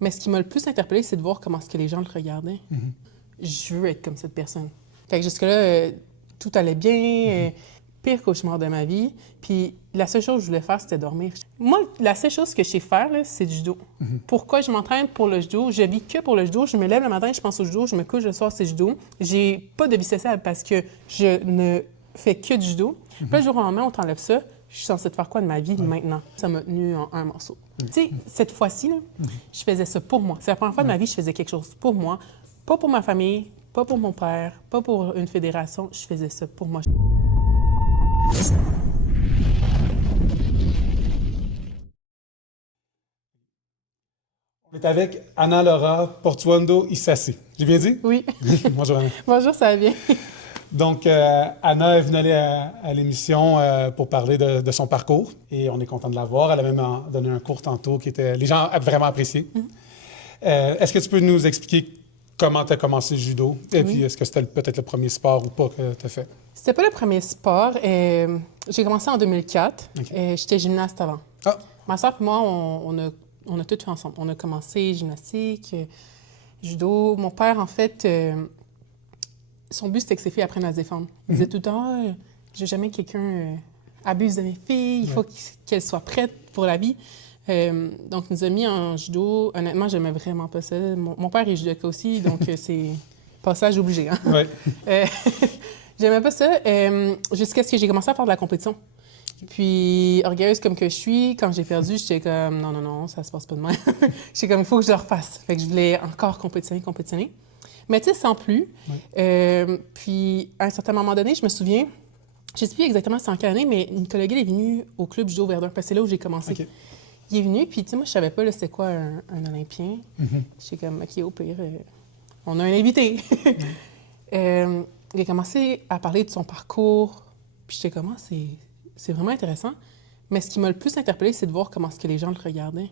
Mais ce qui m'a le plus interpellée, c'est de voir comment est-ce que les gens le regardaient. Je veux être comme cette personne. Fait que jusque-là, tout allait bien. Pire cauchemar de ma vie. Puis la seule chose que je voulais faire, c'était dormir. Moi, la seule chose que je sais faire, là, c'est du judo. Pourquoi je m'entraîne pour le judo? Je vis que pour le judo. Je me lève le matin, je pense au judo. Je me couche le soir, c'est judo. J'ai pas de vie sociale parce que je ne fais que du judo. Puis le jour au lendemain, on t'enlève ça. Je suis censée te faire quoi de ma vie maintenant? Ça m'a tenu en un morceau. Tu sais, cette fois-ci, là, je faisais ça pour moi. C'est la première fois de ma vie que je faisais quelque chose pour moi. Pas pour ma famille, pas pour mon père, pas pour une fédération. Je faisais ça pour moi. On est avec Anna-Laura Portuondo Issassi. J'ai bien dit? Oui. Bonjour Anna. Bonjour, ça va bien? Donc, Anna est venue aller à l'émission pour parler de son parcours et on est content de la voir. Elle a même donné un cours tantôt qui était... Les gens ont vraiment apprécié. Est-ce que tu peux nous expliquer comment tu as commencé le judo? Et puis, est-ce que c'était peut-être le premier sport ou pas que tu as fait? C'était pas le premier sport. J'ai commencé en 2004. Okay. J'étais gymnaste avant. Ah! Ma soeur et moi, on a tout fait ensemble. On a commencé gymnastique, judo. Mon père, en fait, son but, c'était que ses filles apprennent à se défendre. Il disait tout le temps, je veux jamais que quelqu'un abuse de mes filles, il faut qu'elles soient prêtes pour la vie. Donc, il nous a mis en judo. Honnêtement, j'aimais vraiment pas ça. Mon père est judoka aussi, donc c'est passage obligé. Hein? Ouais. J'aimais pas ça jusqu'à ce que j'ai commencé à faire de la compétition. Puis, orgueilleuse comme que je suis, quand j'ai perdu, j'étais comme non, ça se passe pas de même. J'étais comme, il faut que je le refasse. Fait que je voulais encore compétitionner. Mais tu sais, sans plus. Puis, à un certain moment donné, je me souviens, je ne sais plus exactement c'est en quelle année, mais Nicolas Gill est venu au club judo Verdun, parce que c'est là où j'ai commencé. Okay. Il est venu, puis tu sais, moi, je savais pas là, c'était quoi un Olympien. J'étais comme, OK, au pire, on a un invité. Il a commencé à parler de son parcours, puis j'étais comme, c'est vraiment intéressant. Mais ce qui m'a le plus interpellée, c'est de voir comment est-ce que les gens le regardaient.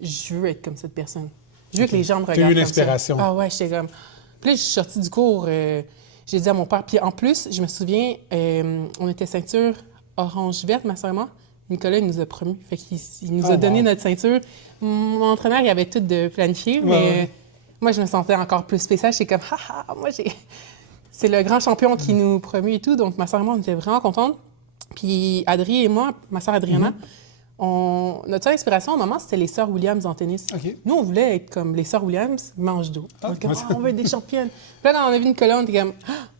Je veux être comme cette personne. Je veux que les gens me regardent comme ça. Tu as eu une inspiration. Ah ouais, j'étais comme... Puis là, je suis sortie du cours, j'ai dit à mon père... Puis en plus, je me souviens, on était ceinture orange-verte, ma soeur et moi. Nicolas, il nous a promus. Fait qu'il nous a donné notre ceinture. Mon entraîneur, il avait tout de planifié, mais moi, je me sentais encore plus spéciale. J'étais comme, moi, j'ai... C'est le grand champion qui nous promut et tout. Donc, ma soeur et moi, on était vraiment contentes. Puis Adri et moi, ma soeur Adriana, notre seule inspiration au moment, c'était les sœurs Williams en tennis. Okay. Nous, on voulait être comme les sœurs Williams, mais en judo. On veut être des championnes. Puis là, quand on a vu Nicolas, on était comme,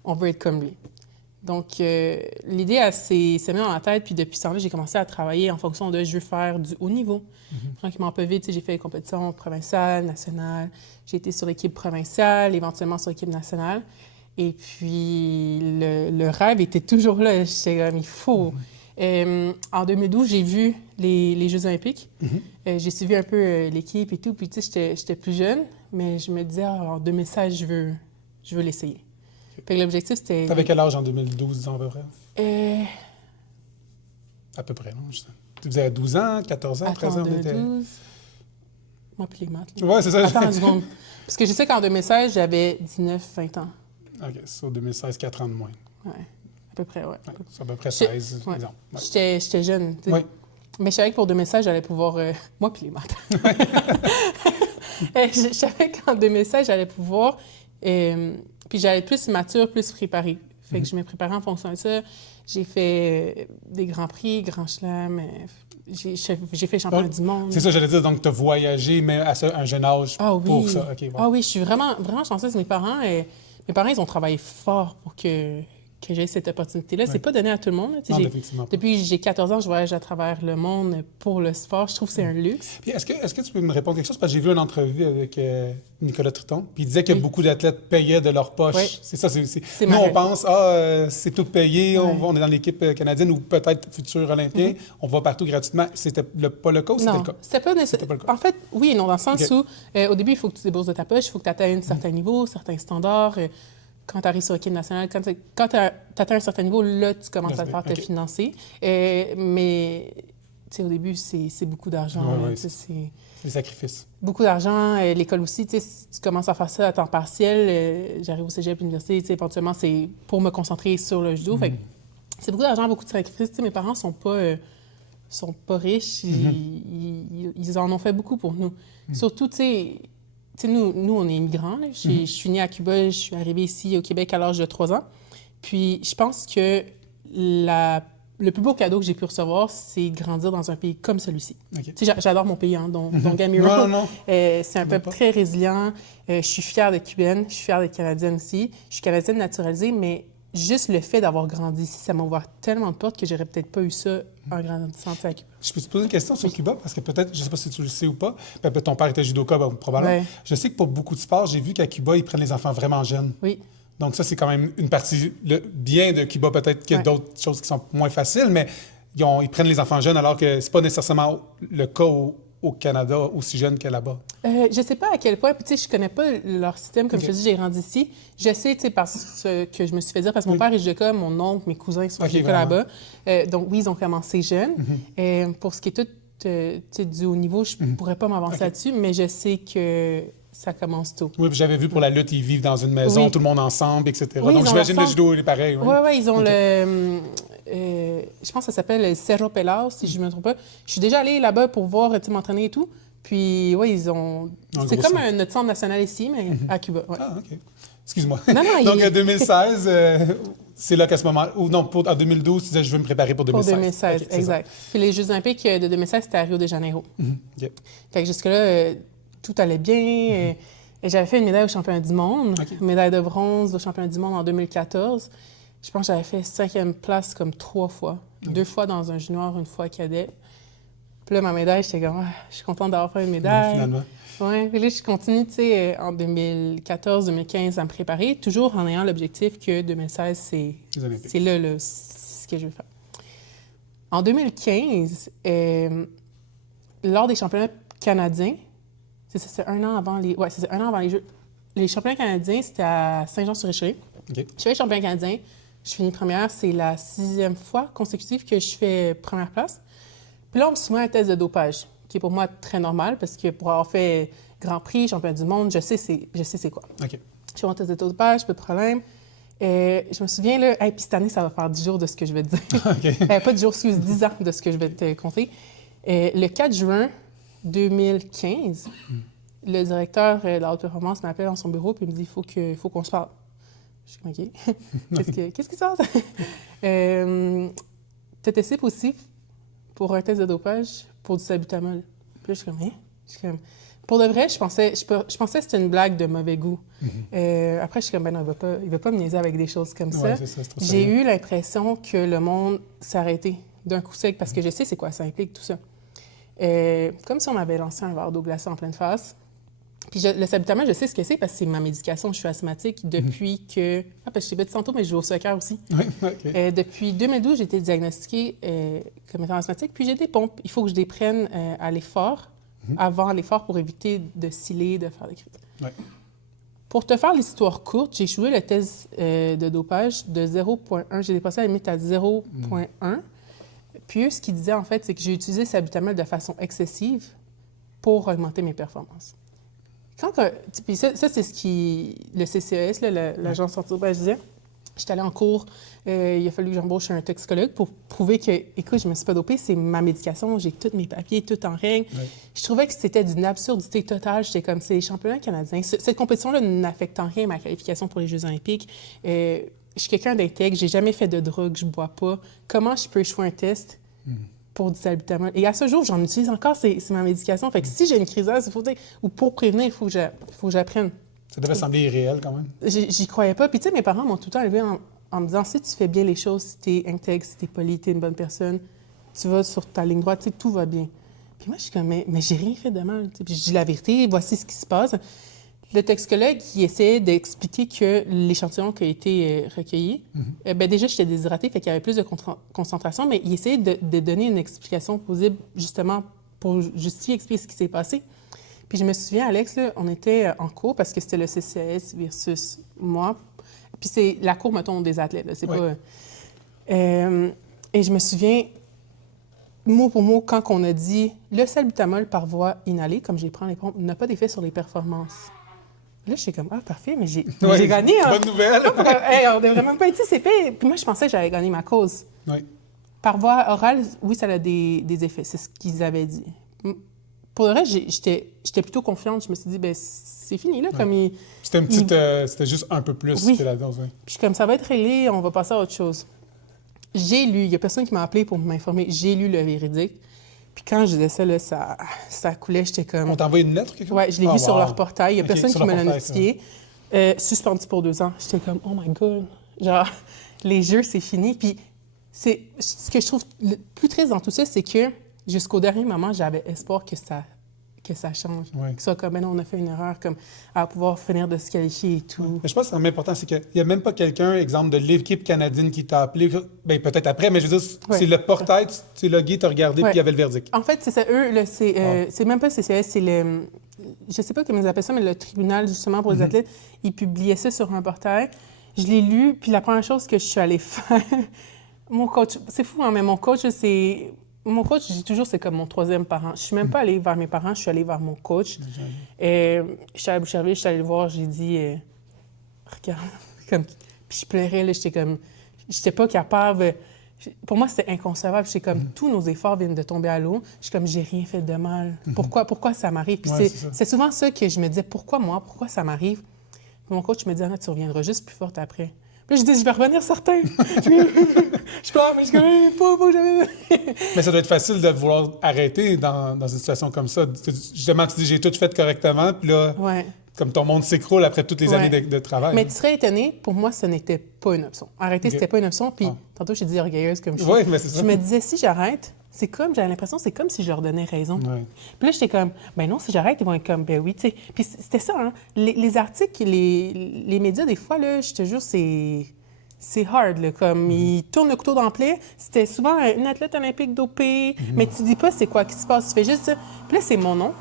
on veut être comme lui. Donc, l'idée, elle s'est mise dans la tête. Puis depuis ce temps-là, j'ai commencé à travailler en fonction de je veux faire du haut niveau. Tranquillement, pas vite, j'ai fait les compétitions provinciales, nationales. J'ai été sur l'équipe provinciale, éventuellement sur l'équipe nationale. Et puis, le rêve était toujours là. J'étais comme, il faut. En 2012, j'ai vu les Jeux olympiques. J'ai suivi un peu l'équipe et tout. Puis, tu sais, j'étais plus jeune, mais je me disais, en 2016, je veux l'essayer. Fait que l'objectif, c'était... Tu avais quel âge en 2012, à peu près? À peu près, non? Tu faisais 12 ans, 14 ans, 13 ans? 2012... Moi, puis les maths. Oui, c'est ça. Attends une seconde. Parce que je sais qu'en 2016, j'avais 19-20 ans. OK, c'est 2016, 4 ans de moins. Oui, à peu près, oui. C'est à peu près 16, ouais. disons. Ouais. J'étais jeune, tu sais. Oui. Mais je savais que pour 2016, j'allais pouvoir... Moi, puis les maths. Je savais qu'en 2016, j'allais pouvoir... puis j'allais être plus mature, plus préparée. Fait que je me préparais en fonction de ça. J'ai fait des grands prix, grands chelems. J'ai fait championnat du monde. C'est ça, j'allais dire. Donc, tu as voyagé, mais à un jeune âge pour ça. Okay, Ah oui, je suis vraiment, vraiment chanceuse. Mes parents, ils ont travaillé fort pour que j'ai cette opportunité-là. C'est pas donné à tout le monde. Non, effectivement pas. Depuis que j'ai 14 ans, je voyage à travers le monde pour le sport. Je trouve que c'est un luxe. Puis est-ce que tu peux me répondre quelque chose? Parce que j'ai vu une entrevue avec Nicolas Triton, puis il disait que beaucoup d'athlètes payaient de leur poche. Oui. C'est ça, nous, on pense, c'est tout payé, on est dans l'équipe canadienne ou peut-être futur olympien, on va partout gratuitement. C'était pas le cas ou c'était le cas? C'était pas nécessaire. En fait, oui et non, dans le sens où, au début, il faut que tu débourses de ta poche, il faut que tu atteignes un certain niveau, certains standards. Quand tu arrives sur l'équipe nationale, quand tu atteins un certain niveau, là, tu commences à te faire te financer. Mais, tu sais, au début, c'est beaucoup d'argent. C'est des sacrifices. Beaucoup d'argent. L'école aussi, tu sais, si tu commences à faire ça à temps partiel, j'arrive au cégep, l'université, tu sais, éventuellement, c'est pour me concentrer sur le judo. Fait que c'est beaucoup d'argent, beaucoup de sacrifices. Tu sais, mes parents sont pas sont pas riches, ils en ont fait beaucoup pour nous. Surtout, tu sais, nous, on est immigrants. Là. Je suis née à Cuba, je suis arrivée ici au Québec à l'âge de 3 ans. Puis je pense que le plus beau cadeau que j'ai pu recevoir, c'est de grandir dans un pays comme celui-ci. Okay. Tu sais, j'adore mon pays, hein, dont Gamiro. Non. C'est un peuple très résilient. Je suis fière d'être cubaine, je suis fière d'être canadienne aussi. Je suis canadienne naturalisée, mais juste le fait d'avoir grandi ici, ça m'a ouvert tellement de portes que j'aurais peut-être pas eu ça en grandissant à Cuba. Je peux te poser une question sur Cuba? Parce que peut-être, je ne sais pas si tu le sais ou pas, ton père était judoka, probablement. Ouais. Je sais que pour beaucoup de sports, j'ai vu qu'à Cuba, ils prennent les enfants vraiment jeunes. Oui. Donc ça, c'est quand même une partie bien de Cuba. Peut-être qu'il y a d'autres choses qui sont moins faciles, mais ils prennent les enfants jeunes alors que c'est pas nécessairement le cas au Canada aussi jeune que là-bas. Je sais pas à quel point, puis tu sais, je connais pas leur système, comme je te dis, j'ai grandi ici. Je sais, tu sais, parce que je me suis fait dire, parce que mon père est judoka, mon oncle, mes cousins sont judoka là-bas. Donc oui, ils ont commencé jeunes. Pour ce qui est tout, tu sais, du haut niveau, je pourrais pas m'avancer là-dessus, mais je sais que ça commence tôt. Oui, puis j'avais vu pour la lutte, ils vivent dans une maison, tout le monde ensemble, etc. Oui, donc j'imagine le judo est pareil. Oui, ils ont je pense que ça s'appelle le Cerro Pelao, si je ne me trompe pas. Je suis déjà allée là-bas pour voir, m'entraîner et tout. Puis, oui, ils ont... C'est comme notre centre national ici, mais à Cuba. Ouais. Ah, OK. Excuse-moi. Non, donc, en 2016, c'est là qu'à ce moment... Ou non, en 2012, tu disais, je veux me préparer pour 2016. Pour 2016, okay, exact. Puis les Jeux olympiques de 2016, c'était à Rio de Janeiro. Okay. Fait que jusque-là, tout allait bien. Et j'avais fait une médaille au championnat du monde, une médaille de bronze au championnat du monde en 2014. Je pense que j'avais fait 5e place comme 3 fois. 2 fois dans un junior, 1 fois cadet. Puis là, ma médaille, j'étais comme, je suis contente d'avoir fait une médaille. Finalement. Oui, puis là, je continue, tu sais, en 2014-2015 à me préparer, toujours en ayant l'objectif que 2016, c'est ce que je veux faire. En 2015, lors des championnats canadiens, c'est 1 an avant les... Ouais, c'est 1 an avant les Jeux. Les championnats canadiens, c'était à Saint-Jean-sur-Richelieu. Okay. Je fais les championnats canadiens. Je finis première. C'est la 6e fois consécutive que je fais première place. Puis là, on me soumet un test de dopage, qui est pour moi très normal, parce que pour avoir fait Grand Prix, championnat du monde, je sais c'est quoi. Okay. Je fais mon test de dopage, pas de problème. Je me souviens, là, puis cette année, ça va faire 10 jours de ce que je vais te dire. Okay. Pas 10 jours, 10 ans de ce que je vais te compter. Le 4 juin 2015, le directeur de la haute performance m'appelle dans son bureau et me dit il faut qu'on se parle. Je suis comme, OK. Qu'est-ce qui se passe? Tu as testé positif pour un test de dopage pour du salbutamol. Puis là, je suis comme, pour de vrai, je pensais que c'était une blague de mauvais goût. Après, je suis comme, ben non, il va pas me niaiser avec des choses comme ça. Ouais, c'est ça, c'est trop J'ai eu l'impression que le monde s'arrêtait d'un coup sec parce que je sais c'est quoi ça implique, tout ça. Comme si on m'avait lancé un verre d'eau glacée en pleine face. Puis le salbutamol, je sais ce que c'est parce que c'est ma médication. Je suis asthmatique depuis que... parce que je t'ai dit tantôt, mais je joue au soccer aussi. Oui, OK. Depuis 2012, j'ai été diagnostiquée comme étant asthmatique. Puis j'ai des pompes. Il faut que je les prenne à l'effort, avant l'effort, pour éviter de sciller, de faire des crises. Ouais. Pour te faire l'histoire courte, j'ai joué le test de dopage de 0,1. J'ai dépassé la limite à 0,1. Puis eux, ce qu'ils disaient, en fait, c'est que j'ai utilisé le salbutamol de façon excessive pour augmenter mes performances. Puis ça, c'est ce qui... Le CCES, l'Agence antidopage, disait. J'étais allée en cours, il a fallu que j'embauche un toxicologue pour prouver que, écoute, je me suis pas dopée, c'est ma médication, j'ai tous mes papiers, tout en règle. Ouais. Je trouvais que c'était d'une absurdité totale. J'étais comme, c'est les championnats canadiens. Cette compétition-là n'affecte en rien ma qualification pour les Jeux olympiques. Je suis quelqu'un d'intègre, j'ai jamais fait de drogue, je bois pas. Comment je peux échouer un test pour du salbutamol? Et à ce jour, j'en utilise encore, c'est ma médication. Fait que si j'ai une crise, ou pour prévenir, il faut que j'apprenne. Ça devait sembler irréel quand même. J'y croyais pas. Puis tu sais, mes parents m'ont tout le temps élevé en me disant, si tu fais bien les choses, si tu es intègre, si tu es poli, tu es une bonne personne, tu vas sur ta ligne droite, tu sais, tout va bien. Puis moi, je suis comme, mais j'ai rien fait de mal. Puis je dis la vérité, voici ce qui se passe. Le toxicologue, il essayait d'expliquer que l'échantillon qui a été recueilli, déjà, j'étais déshydratée, fait qu'il y avait plus de concentration, mais il essayait de donner une explication plausible, justement, pour justifier, expliquer ce qui s'est passé. Puis je me souviens, Alex, là, on était en cours parce que c'était le CCAS versus moi. Puis c'est la cour, mettons, des athlètes. Là, c'est pas... et je me souviens, mot pour mot, quand on a dit le salbutamol par voie inhalée, comme j'ai pris les pompes, n'a pas d'effet sur les performances. Là, je suis comme, parfait, mais j'ai gagné. Bonne nouvelle! On devrait même pas être ici, c'est fait. Puis moi, je pensais que j'avais gagné ma cause. Oui. Par voie orale, oui, ça a des effets. C'est ce qu'ils avaient dit. Pour le reste, j'étais plutôt confiante. Je me suis dit, ben c'est fini, là. Comme C'était c'était juste un peu plus que la dose, oui. Puis comme ça va être réglé, on va passer à autre chose. J'ai lu, il y a personne qui m'a appelé pour m'informer. J'ai lu le véridique. Puis quand je disais ça, là, ça coulait. J'étais comme... On t'a envoyé une lettre, quelque chose? Oui, je l'ai vu sur leur portail. Il y a personne qui me l'a notifié. Suspendu pour 2 ans. J'étais comme, oh my God. Genre, les jeux, c'est fini. Puis ce que je trouve le plus triste dans tout ça, c'est que jusqu'au dernier moment, j'avais espoir que ça change. Oui. Que ce soit comme, ben non, on a fait une erreur, comme à pouvoir finir de se qualifier et tout. Oui. Mais je pense que c'est vraiment important, c'est qu'il n'y a même pas quelqu'un, exemple, de l'équipe canadienne qui t'a appelé, bien, peut-être après, mais je veux dire, c'est le portail, tu t'es logué, tu as regardé, puis il y avait le verdict. En fait, c'est ça, eux, c'est même pas le CCS, c'est le... Je sais pas comment ils appellent ça, mais le tribunal, justement, pour les athlètes, ils publiaient ça sur un portail. Je l'ai lu, puis la première chose que je suis allée faire... Mon coach, c'est fou, hein, mais mon coach, je dis toujours, c'est comme mon 3e parent. Je suis même pas allée vers mes parents, je suis allée vers mon coach. Et je suis allée à Boucherville, je suis allée le voir, j'ai dit, regarde, comme... Puis je pleurais, là, j'étais pas capable. Pour moi, c'était inconcevable. J'étais comme, tous nos efforts viennent de tomber à l'eau. Je suis comme, j'ai rien fait de mal. Pourquoi ça m'arrive? Puis c'est souvent ça que je me disais, pourquoi ça m'arrive? Puis mon coach me dit, Anna, tu reviendras juste plus forte après. Puis je dis, je vais revenir certain. Je pleure, mais je dis, pas jamais. Mais ça doit être facile de vouloir arrêter dans une situation comme ça. Justement, tu dis, j'ai tout fait correctement, puis là, comme ton monde s'écroule après toutes les années de travail. Mais tu serais étonné, pour moi, ce n'était pas une option. Arrêter, c'était pas une option. Puis tantôt, je t'ai dit orgueilleuse comme je suis. Oui, mais c'est ça. Je me disais, si j'arrête, j'avais l'impression, c'est comme si je leur donnais raison. Puis là, j'étais comme, ben non, si j'arrête, ils vont être comme, ben oui, tu sais. Puis c'était ça, hein. Les articles, les médias, des fois, là, je te jure, c'est hard, là, comme ils tournent le couteau dans le plaie. C'était souvent une athlète olympique dopée, mais tu dis pas c'est quoi qui se passe. Tu fais juste ça. Puis là, c'est mon nom,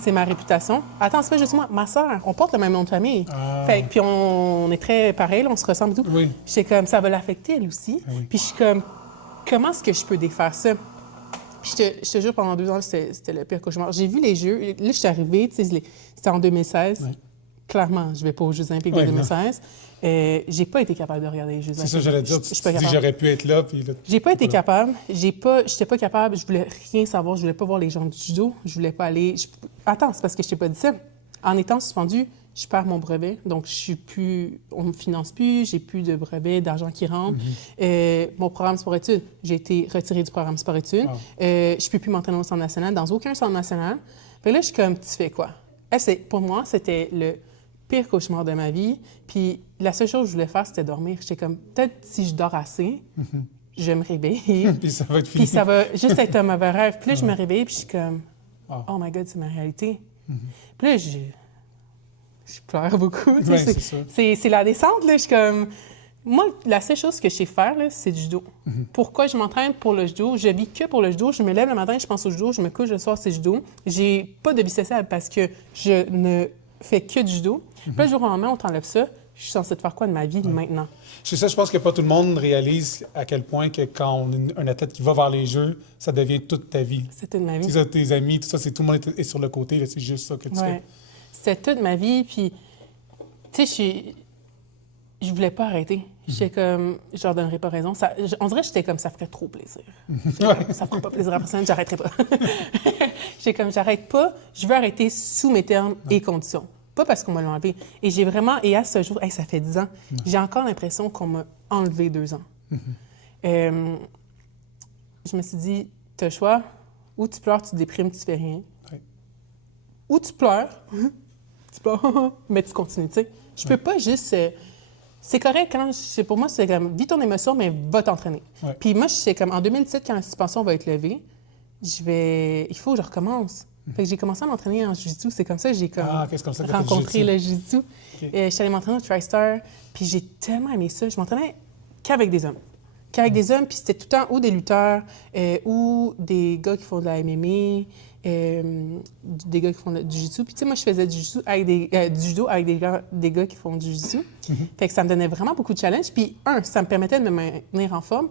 c'est ma réputation. Attends, c'est pas juste moi, ma sœur, on porte le même nom de famille. Fait, puis on est très pareil, on se ressemble et tout. J'étais comme, ça va l'affecter, elle aussi. Puis je suis comme, comment est-ce que je peux défaire ça? Puis je te jure, pendant 2 ans, c'était le pire cauchemar. J'ai vu les Jeux. Là, je suis arrivée, tu sais, c'était en 2016. Clairement, je vais pas aux Jeux olympiques de 2016. J'ai pas été capable de regarder les Jeux olympiques. C'est ça, j'allais dire. Tu dis j'aurais pu être là. Puis là, j'ai pas été capable. J'étais pas capable. Je voulais rien savoir. Je voulais pas voir les gens du judo. Je voulais pas aller... Attends, c'est parce que je t'ai pas dit ça. En étant suspendue, je perds mon brevet. Donc, je suis plus... On me finance plus. J'ai plus de brevet, d'argent qui rentre. Mon programme sport-études, j'ai été retirée du programme sport-études. Je peux plus m'entraîner au centre national, dans aucun centre national. Fait là, je suis comme, tu fais quoi? Pour moi, c'était le pire cauchemar de ma vie. Puis la seule chose que je voulais faire, c'était dormir. J'étais comme, peut-être si je dors assez, je vais me réveiller. Puis ça va être fini. Puis ça va juste être un mauvais rêve. Puis là, je me réveille, puis je suis comme, oh my God, c'est ma réalité. Puis là, je pleure beaucoup. C'est la descente, là. Je suis comme... Moi, la seule chose que je sais faire, là, c'est du judo. Pourquoi je m'entraîne pour le judo? Je vis que pour le judo. Je me lève le matin, je pense au judo. Je me couche le soir, c'est judo. J'ai pas de vie sociale parce que je ne fais que du judo. Puis là, le jour au lendemain, on t'enlève ça. Je suis censée faire quoi de ma vie maintenant? C'est ça, je pense que pas tout le monde réalise à quel point que quand on est un athlète qui va vers les Jeux, ça devient toute ta vie. C'est toute ma vie. Ça, tes amis, tout ça, tout le monde est sur le côté. Là, c'est juste ça que tu fais. C'était toute ma vie. Puis, tu sais, je voulais pas arrêter. J'étais comme, je leur donnerais pas raison. On dirait que j'étais comme, ça ferait trop plaisir. Ça fera pas plaisir à personne, j'arrêterai pas. J'étais comme, j'arrête pas, je veux arrêter sous mes termes et conditions. Pas parce qu'on m'a enlevé. Et j'ai vraiment, et à ce jour, ça fait 10 ans, j'ai encore l'impression qu'on m'a enlevé 2 ans. Je me suis dit, t'as le choix, ou tu pleures, tu déprimes, tu fais rien. Ou tu pleures, mais tu continues, tu sais. Je peux pas juste... c'est correct, pour moi, c'est comme, vis ton émotion, mais va t'entraîner. Puis moi, je sais comme, en 2017, quand la suspension va être levée, il faut que je recommence. Fait que j'ai commencé à m'entraîner en jiu-jitsu. C'est comme ça que j'ai rencontré le jiu-jitsu. Je suis allée m'entraîner au TriStar, puis j'ai tellement aimé ça. Je m'entraînais qu'avec des hommes. Puis c'était tout le temps ou des lutteurs, ou des gars qui font de la MMA, des gars qui font du jiu-jitsu. Puis tu sais, moi, je faisais du jiu-jitsu avec du judo avec des gars qui font du jiu-jitsu. Fait que ça me donnait vraiment beaucoup de challenges. Puis ça me permettait de me maintenir en forme.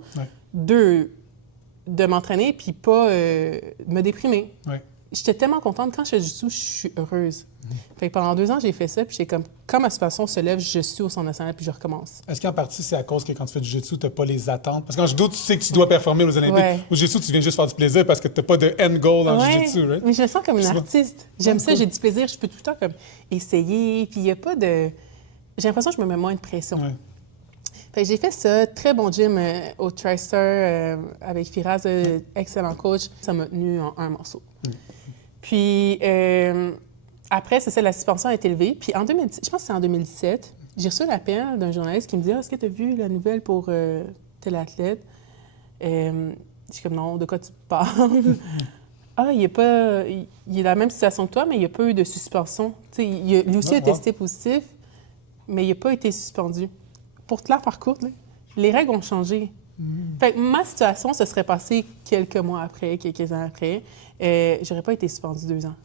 2, de m'entraîner puis pas me déprimer. j'étais tellement contente. Quand je fais du jiu-jitsu, je suis heureuse. Fait que pendant 2 ans, j'ai fait ça, puis j'étais comme, quand ma situation se lève, je suis au centre national, puis je recommence. Est-ce qu'en partie, c'est à cause que quand tu fais du jiu-jitsu, tu n'as pas les attentes? Parce qu'en judo, tu sais que tu dois performer aux Olympiques. Ouais. Au jiu-jitsu, tu viens juste faire du plaisir parce que tu n'as pas de end goal en Ouais, jiu-jitsu, right? mais je me sens comme une C'est bon. artiste. J'aime ça, cool. j'ai du plaisir, je peux tout le temps comme essayer, puis il n'y a pas de... J'ai l'impression que je me mets moins de pression. Ouais. Fait que j'ai fait ça, très bon gym au TriStar avec Firaz, excellent coach. Ça m'a tenu en un morceau. Puis après, c'est ça, la suspension a été élevée. Puis en 2010, je pense que c'est en 2017, j'ai reçu l'appel d'un journaliste qui me dit « Ah, est-ce que tu as vu la nouvelle pour tel athlète? » Je suis comme « Non, de quoi tu parles? » Ah, il est dans la même situation que toi, mais il n'y a pas eu de suspension. Tu sais, lui aussi a testé positif, mais il n'a pas été suspendu. Pour te la faire courte, là, les règles ont changé. Fait que ma situation se serait passée quelques mois après, quelques années après. J'aurais pas été suspendue 2 ans.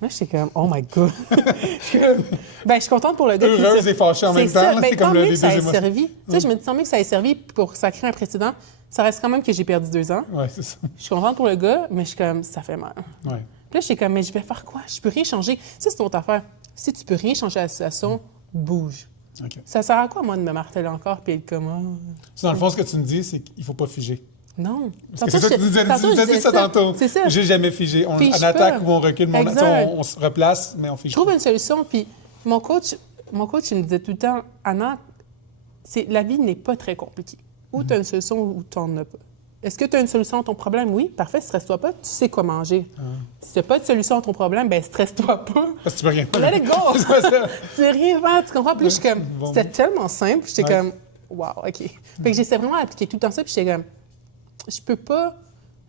Moi, j'étais comme, oh my God. Je suis contente pour le gars. Heureuse et fâchée en même temps. Ça. là, Ben, c'est tant comme mieux les que ça deux ait émotions. servi. Tu sais, je me dis, tant mieux que ça ait servi pour que ça crée un précédent. Ça reste quand même que j'ai perdu 2 ans. Oui, c'est ça. Je suis contente pour le gars, mais je suis comme, ça fait mal. Ouais. Puis là, j'étais comme, mais je vais faire quoi? Je peux rien changer. Ça, c'est ton affaire. Si tu peux rien changer à la situation, bouge. OK. Ça sert à quoi, moi, de me marteler encore puis être comme, ah. So, dans le fond, ce que tu me dis, c'est qu'il ne faut pas figer. Non. Parce que c'est ça, tu disais ça tantôt. C'est ça. J'ai jamais figé. On Fige attaque pas. ou on recule, mais Exact. on se replace, mais on fige. Je trouve une solution. Puis mon coach, il me disait tout le temps, Anna, la vie n'est pas très compliquée. Ou tu as une solution ou tu n'en as pas. Est-ce que tu as une solution à ton problème? Oui, parfait, stresse-toi pas, tu sais quoi manger. Si tu n'as pas de solution à ton problème, ben stresse-toi pas. Parce que tu peux rien. Let it go! C'est ça. Tu veux rien faire, tu comprends? Puis là, je suis comme, Bon. c'était tellement simple, j'étais Ouais. comme, wow, OK. Fait que j'essaie vraiment d'appliquer tout le temps ça, puis j'étais comme, je peux pas,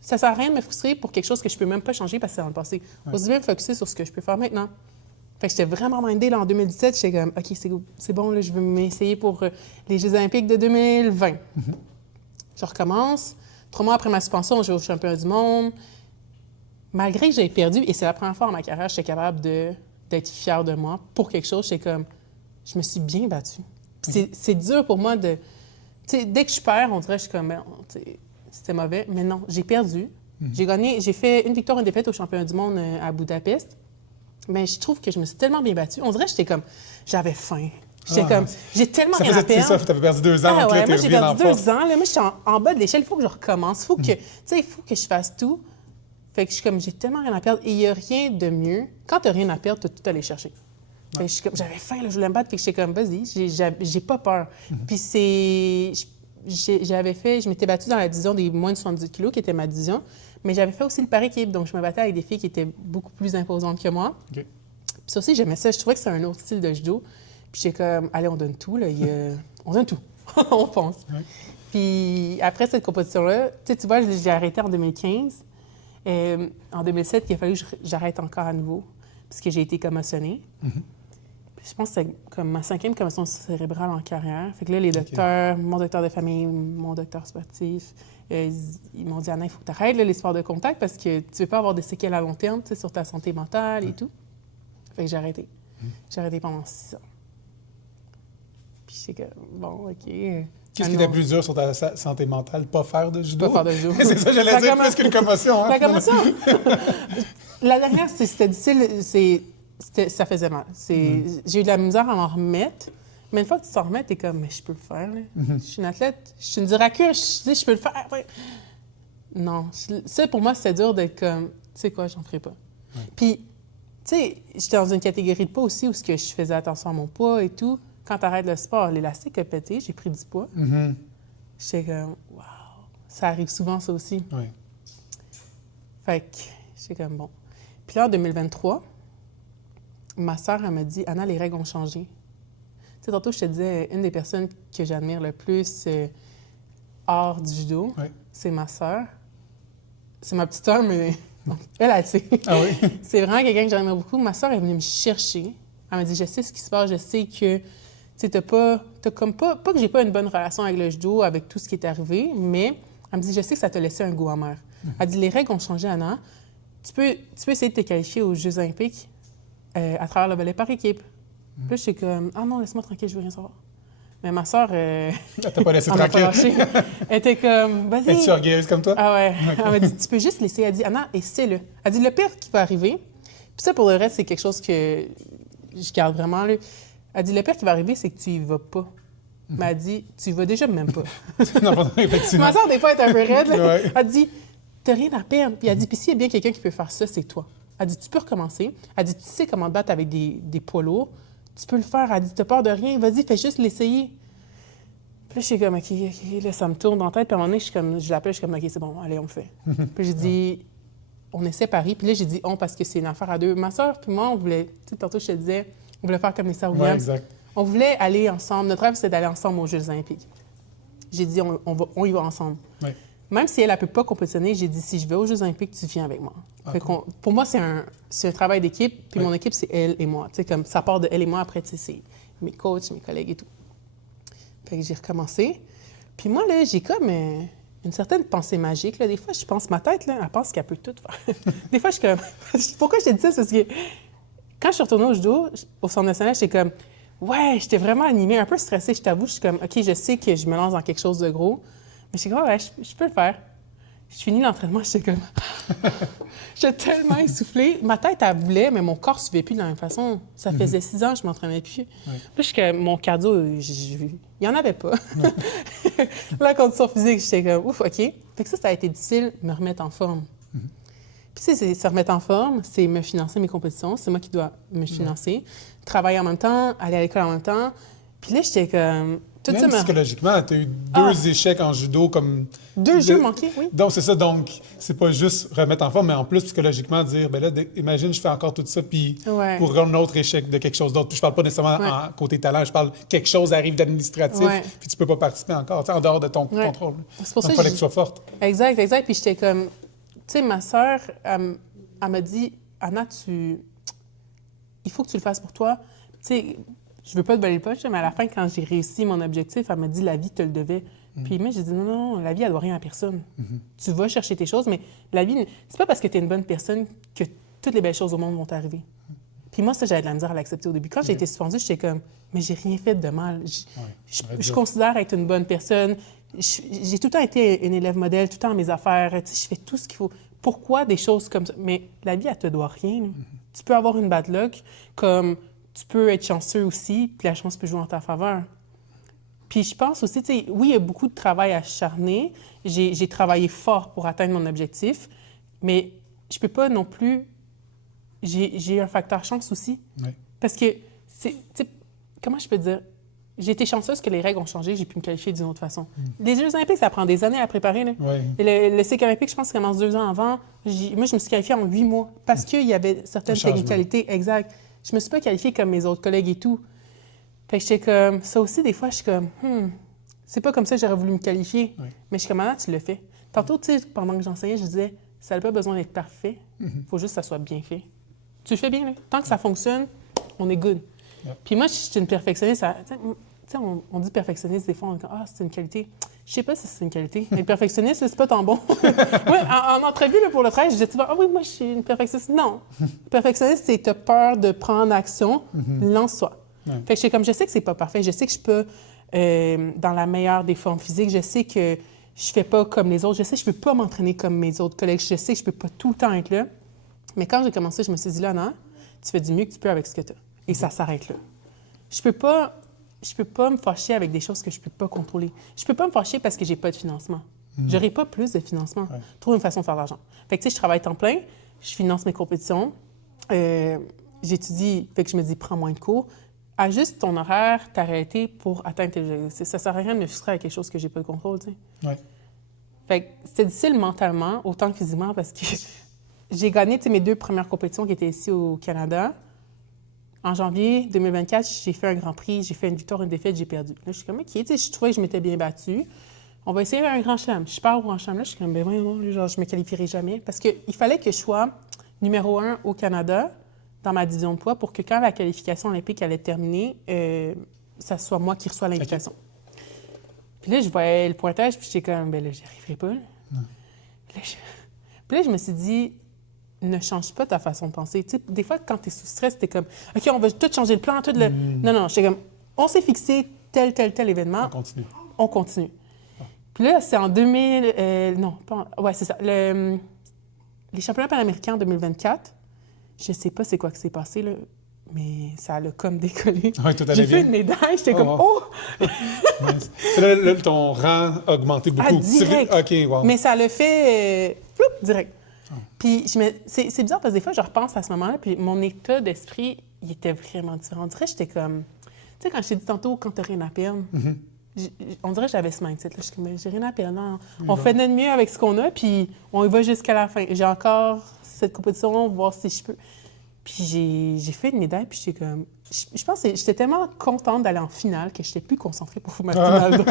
ça sert à rien de me frustrer pour quelque chose que je peux même pas changer parce que c'est dans le passé. On se dit bien me focusser sur ce que je peux faire maintenant. Fait que j'étais vraiment mindée là en 2017, j'étais comme, OK, c'est bon, là, je veux m'essayer pour les Jeux olympiques de 2020. Je recommence. 3 mois après ma suspension, je vais au championnat du monde. Malgré que j'avais perdu, et c'est la première fois dans ma carrière, j'étais capable d'être fière de moi pour quelque chose. J'étais comme, je me suis bien battue. C'est dur pour moi de... Tu sais, dès que je perds, on dirait que je suis comme, ben, c'était mauvais. Mais non, j'ai perdu. J'ai gagné, j'ai fait une victoire, une défaite au championnat du monde à Budapest. Mais je trouve que je me suis tellement bien battue. On dirait que j'étais comme, j'avais faim. J'étais comme, j'ai tellement Ça rien à faisait perdre. ça, tu avais perdu 2 ans, Ah donc ouais, là, moi t'es j'ai revenu en perdu force. 2 ans. Là, moi, j'étais en bas de l'échelle. Il faut que je recommence. Il faut que je fasse tout. Fait que je suis comme, j'ai tellement rien à perdre. Et il n'y a rien de mieux. Quand tu n'as rien à perdre, tu as tout à aller chercher. Fait que je suis comme, j'avais faim, là, je voulais me battre. Fait que j'étais comme, vas-y, j'ai pas peur. Puis je m'étais battue dans la division des moins de 78 kilos, qui était ma division. Mais j'avais fait aussi le par équipe. Donc, je me battais avec des filles qui étaient beaucoup plus imposantes que moi. OK. Puis ça aussi, j'aimais ça. Je trouvais que c'était un autre style de judo. Puis j'étais comme, allez, on donne tout. Là. On donne tout. On pense. Ouais. Puis après cette compétition-là, tu vois, j'ai arrêté en 2015. En 2007, il a fallu que j'arrête encore à nouveau parce que j'ai été commotionnée. Puis je pense que c'était comme ma 5e commotion cérébrale en carrière. Fait que là, les docteurs, mon docteur de famille, mon docteur sportif, ils m'ont dit, Anna, il faut que tu arrêtes les sports de contact parce que tu ne veux pas avoir des séquelles à long terme sur ta santé mentale et tout. Fait que j'ai arrêté. J'ai arrêté pendant 6 ans. Puis j'étais comme, bon, OK. Qu'est-ce qui était plus dur sur ta santé mentale? Pas faire de judo? Pas faire de judo. C'est ça, j'allais dire, plus qu'une commotion. Hein, La commotion! La dernière, c'était difficile. Ça faisait mal. J'ai eu de la misère à m'en remettre. Mais une fois que tu t'en remets, t'es comme, mais je peux le faire. Là. Je suis une athlète, je suis une Diracuche, je peux le faire. Ouais. Non. Ça, pour moi, c'était dur d'être comme, tu sais quoi, j'en ferai pas. Puis, tu sais, j'étais dans une catégorie de poids aussi où je faisais attention à mon poids et tout. Quand tu arrêtes le sport, l'élastique a pété, j'ai pris du poids. J'étais comme, wow, ça arrive souvent, ça aussi. Oui. Fait que j'étais comme, bon. Puis là, en 2023, ma sœur, elle m'a dit, Anna, les règles ont changé. Tu sais, tantôt, je te disais, une des personnes que j'admire le plus hors du judo, c'est ma sœur. C'est ma petite sœur, mais elle sait. Ah oui? C'est vraiment quelqu'un que j'admire beaucoup. Ma sœur est venue me chercher. Elle m'a dit, je sais ce qui se passe, je sais que tu sais, pas que j'ai pas une bonne relation avec le judo, avec tout ce qui est arrivé, mais elle me dit, je sais que ça t'a laissé un goût amer. Elle dit, les règles ont changé, Anna. Tu peux essayer de te qualifier aux Jeux olympiques à travers le volley par équipe. Puis là, je suis comme, ah non, laisse-moi tranquille, je veux rien savoir. Mais ma soeur, Elle t'a pas laissé on m'a pas tranquille. lâché. Elle était comme, vas-y. Es-tu orgueilleuse comme toi? Ah ouais. Elle m'a dit, tu peux juste laisser. Elle dit, Anna, essaie-le. Elle dit, le pire qui va arriver, puis ça, pour le reste, c'est quelque chose que je garde vraiment, là. Elle dit, le pire qui va arriver, c'est que tu y vas pas. Mais elle dit, tu y vas déjà même pas. Non, pardon, effectivement. Ma soeur, des fois, elle est un peu raide. Là. Ouais. Elle dit, t'as rien à perdre. Puis elle dit, puis s'il y a bien quelqu'un qui peut faire ça, c'est toi. Elle dit, tu peux recommencer. Elle dit, tu sais comment te battre avec des poids lourds. Tu peux le faire. Elle dit, t'as peur de rien. Vas-y, fais juste l'essayer. Puis là, je suis comme, OK, là, ça me tourne dans la tête. Puis à un moment donné, je l'appelle, je suis comme, OK, c'est bon, allez, on le fait. Puis j'ai dit, on essaie Paris. Puis là, j'ai dit, parce que c'est une affaire à deux. Ma soeur, puis moi, on voulait, tu sais, tantôt, je te disais, on voulait faire comme les sœurs Ouais, Williams. exact. On voulait aller ensemble. Notre rêve, c'était d'aller ensemble aux Jeux olympiques. J'ai dit, on y va ensemble. Ouais. Même si elle ne peut pas compétitionner, j'ai dit, si je vais aux Jeux olympiques, tu viens avec moi. Fait pour moi, c'est un travail d'équipe. Puis mon équipe, c'est elle et moi. Tu sais, comme ça part de elle et moi. Après, tu sais, c'est mes coachs, mes collègues et tout. Fait que j'ai recommencé. Puis moi, là, j'ai comme une certaine pensée magique. Là. Des fois, je pense, ma tête, là, elle pense qu'elle peut tout faire. Des fois, je suis comme... Pourquoi je te dis ça? C'est parce que quand je suis retournée au judo, au Centre national, j'étais comme... Ouais, j'étais vraiment animée, un peu stressée, je t'avoue. Je suis comme, OK, je sais que je me lance dans quelque chose de gros. Mais j'étais comme, ouais, je peux le faire. Je finis l'entraînement, j'étais comme... J'étais tellement essoufflée. Ma tête, elle voulait, mais mon corps ne suivait plus de la même façon. Ça faisait 6 ans que je ne m'entraînais plus. Ouais. Puis là, mon cardio, il n'y en avait pas. La condition physique, j'étais comme, ouf, OK. Fait que ça a été difficile de me remettre en forme. Puis, tu sais, se remettre en forme, c'est me financer mes compétitions. C'est moi qui dois me financer. Travailler en même temps, aller à l'école en même temps. Puis là, j'étais comme... Même psychologiquement, tu as eu 2 échecs en judo comme... 2 jeux manqués, oui. Donc, c'est ça. Donc, c'est pas juste remettre en forme, mais en plus, psychologiquement, dire, ben là, imagine, je fais encore tout ça, puis pour un autre échec de quelque chose d'autre. Puis je parle pas nécessairement en côté talent, je parle quelque chose arrive d'administratif, puis tu peux pas participer encore, en dehors de ton contrôle. C'est pour ça il fallait que tu sois forte. Exact. Puis j'étais comme... Tu sais, ma sœur, elle m'a dit, Anna, il faut que tu le fasses pour toi. Tu sais, je veux pas te baler le punch, mais à la fin, quand j'ai réussi mon objectif, elle m'a dit, la vie te le devait. Puis moi, j'ai dit, non, la vie, elle doit rien à personne. Tu vas chercher tes choses, mais la vie, c'est pas parce que tu es une bonne personne que toutes les belles choses au monde vont t'arriver. Puis moi, ça, j'avais de la misère à l'accepter au début. Quand j'ai été suspendue, j'étais comme, mais j'ai rien fait de mal. Je considère être une bonne personne. J'ai tout le temps été une élève modèle, tout le temps à mes affaires. Tu sais, je fais tout ce qu'il faut. Pourquoi des choses comme ça? Mais la vie, elle te doit rien. Tu peux avoir une bad luck, comme tu peux être chanceux aussi, puis la chance peut jouer en ta faveur. Puis je pense aussi, tu sais, oui, il y a beaucoup de travail acharné. J'ai travaillé fort pour atteindre mon objectif, mais je peux pas non plus... J'ai un facteur chance aussi. Oui. Parce que, comment je peux dire? J'ai été chanceuse que les règles ont changé, j'ai pu me qualifier d'une autre façon. Les Jeux olympiques, ça prend des années à préparer. Là. Oui. Et le cycle olympique, je pense que ça commence 2 ans avant. Moi, je me suis qualifiée en 8 mois parce qu'il y avait certaines technicalités exactes. Je me suis pas qualifiée comme mes autres collègues et tout. Fait que j'étais comme... Ça aussi, des fois, je suis comme... c'est pas comme ça que j'aurais voulu me qualifier. Oui. Mais je suis comme, ah, tu le fais. Tantôt, tu sais, pendant que j'enseignais, je disais, ça n'a pas besoin d'être parfait. Faut juste que ça soit bien fait. Tu le fais bien, là. Tant que ça fonctionne, on est good. Yep. Puis moi, je suis une perfectionniste. Tu sais, on dit perfectionniste, des fois, on dit, ah, c'est une qualité. Je sais pas si c'est une qualité. Mais perfectionniste, c'est pas tant bon. Oui, en entrevue, là, pour le travail, je disais, ah oui, moi, je suis une perfectionniste. Non. Perfectionniste, c'est t'as peur de prendre action, lance-toi. Fait que je sais que c'est pas parfait. Je sais que je peux, dans la meilleure des formes physiques, je sais que je fais pas comme les autres. Je sais que je peux pas m'entraîner comme mes autres collègues. Je sais que je peux pas tout le temps être là. Mais quand j'ai commencé, je me suis dit, là, non, tu fais du mieux que tu peux avec ce que tu as. Et ça s'arrête là. Je peux pas me fâcher avec des choses que je peux pas contrôler. Je peux pas me fâcher parce que j'ai pas de financement. J'aurai pas plus de financement. Trouve une façon de faire de l'argent. Fait que, tu sais, je travaille temps plein, je finance mes compétitions, j'étudie, fait que je me dis, prends moins de cours, ajuste ton horaire, ta réalité pour atteindre tes objectifs. Ça sert à rien de me frustrer avec quelque chose que j'ai pas de contrôle, tu sais. Ouais. Fait que c'était difficile mentalement, autant que physiquement, parce que j'ai gagné mes 2 premières compétitions qui étaient ici au Canada. En janvier 2024, j'ai fait un Grand Prix, j'ai fait une victoire, une défaite, j'ai perdu. Là, je suis comme, OK, je trouvais que je m'étais bien battue. On va essayer un Grand Chelem. Je pars au Grand Chelem, là, je suis comme, ben voyons, genre, je me qualifierai jamais. Parce qu'il fallait que je sois numéro 1 au Canada, dans ma division de poids, pour que quand la qualification olympique allait terminer, ça soit moi qui reçois l'invitation. Okay. Puis là, je voyais le pointage, puis j'étais comme, ben là, j'y arriverai pas. Là. Puis là, je me suis dit, ne change pas ta façon de penser. Tu sais, des fois, quand tu es sous stress, tu es comme, OK, on va tout changer le plan, tout le... Non, j'étais comme, on s'est fixé tel événement, On continue. on continue. Puis là, c'est en 2000... ouais, c'est ça. Les championnats panaméricains en 2024, je sais pas c'est quoi qui s'est passé, là, mais ça a comme décollé. Oui, tout allait J'ai bien. fait une médaille, j'étais comme « wow. Oh! » Là, ton rang a augmenté beaucoup. Direct. OK, wow. Mais ça le fait direct. Puis c'est bizarre parce que des fois, je repense à ce moment-là, puis mon état d'esprit, il était vraiment différent. On dirait que j'étais comme... Tu sais, quand je t'ai dit tantôt, quand t'as rien à perdre, on dirait que j'avais ce mindset-là. Je suis comme, j'ai rien à perdre. Non. On fait de notre mieux avec ce qu'on a, puis on y va jusqu'à la fin. J'ai encore cette compétition, voir si je peux. Puis j'ai fait une médaille, puis j'étais comme... Je pense que j'étais tellement contente d'aller en finale que je n'étais plus concentrée pour ma finale.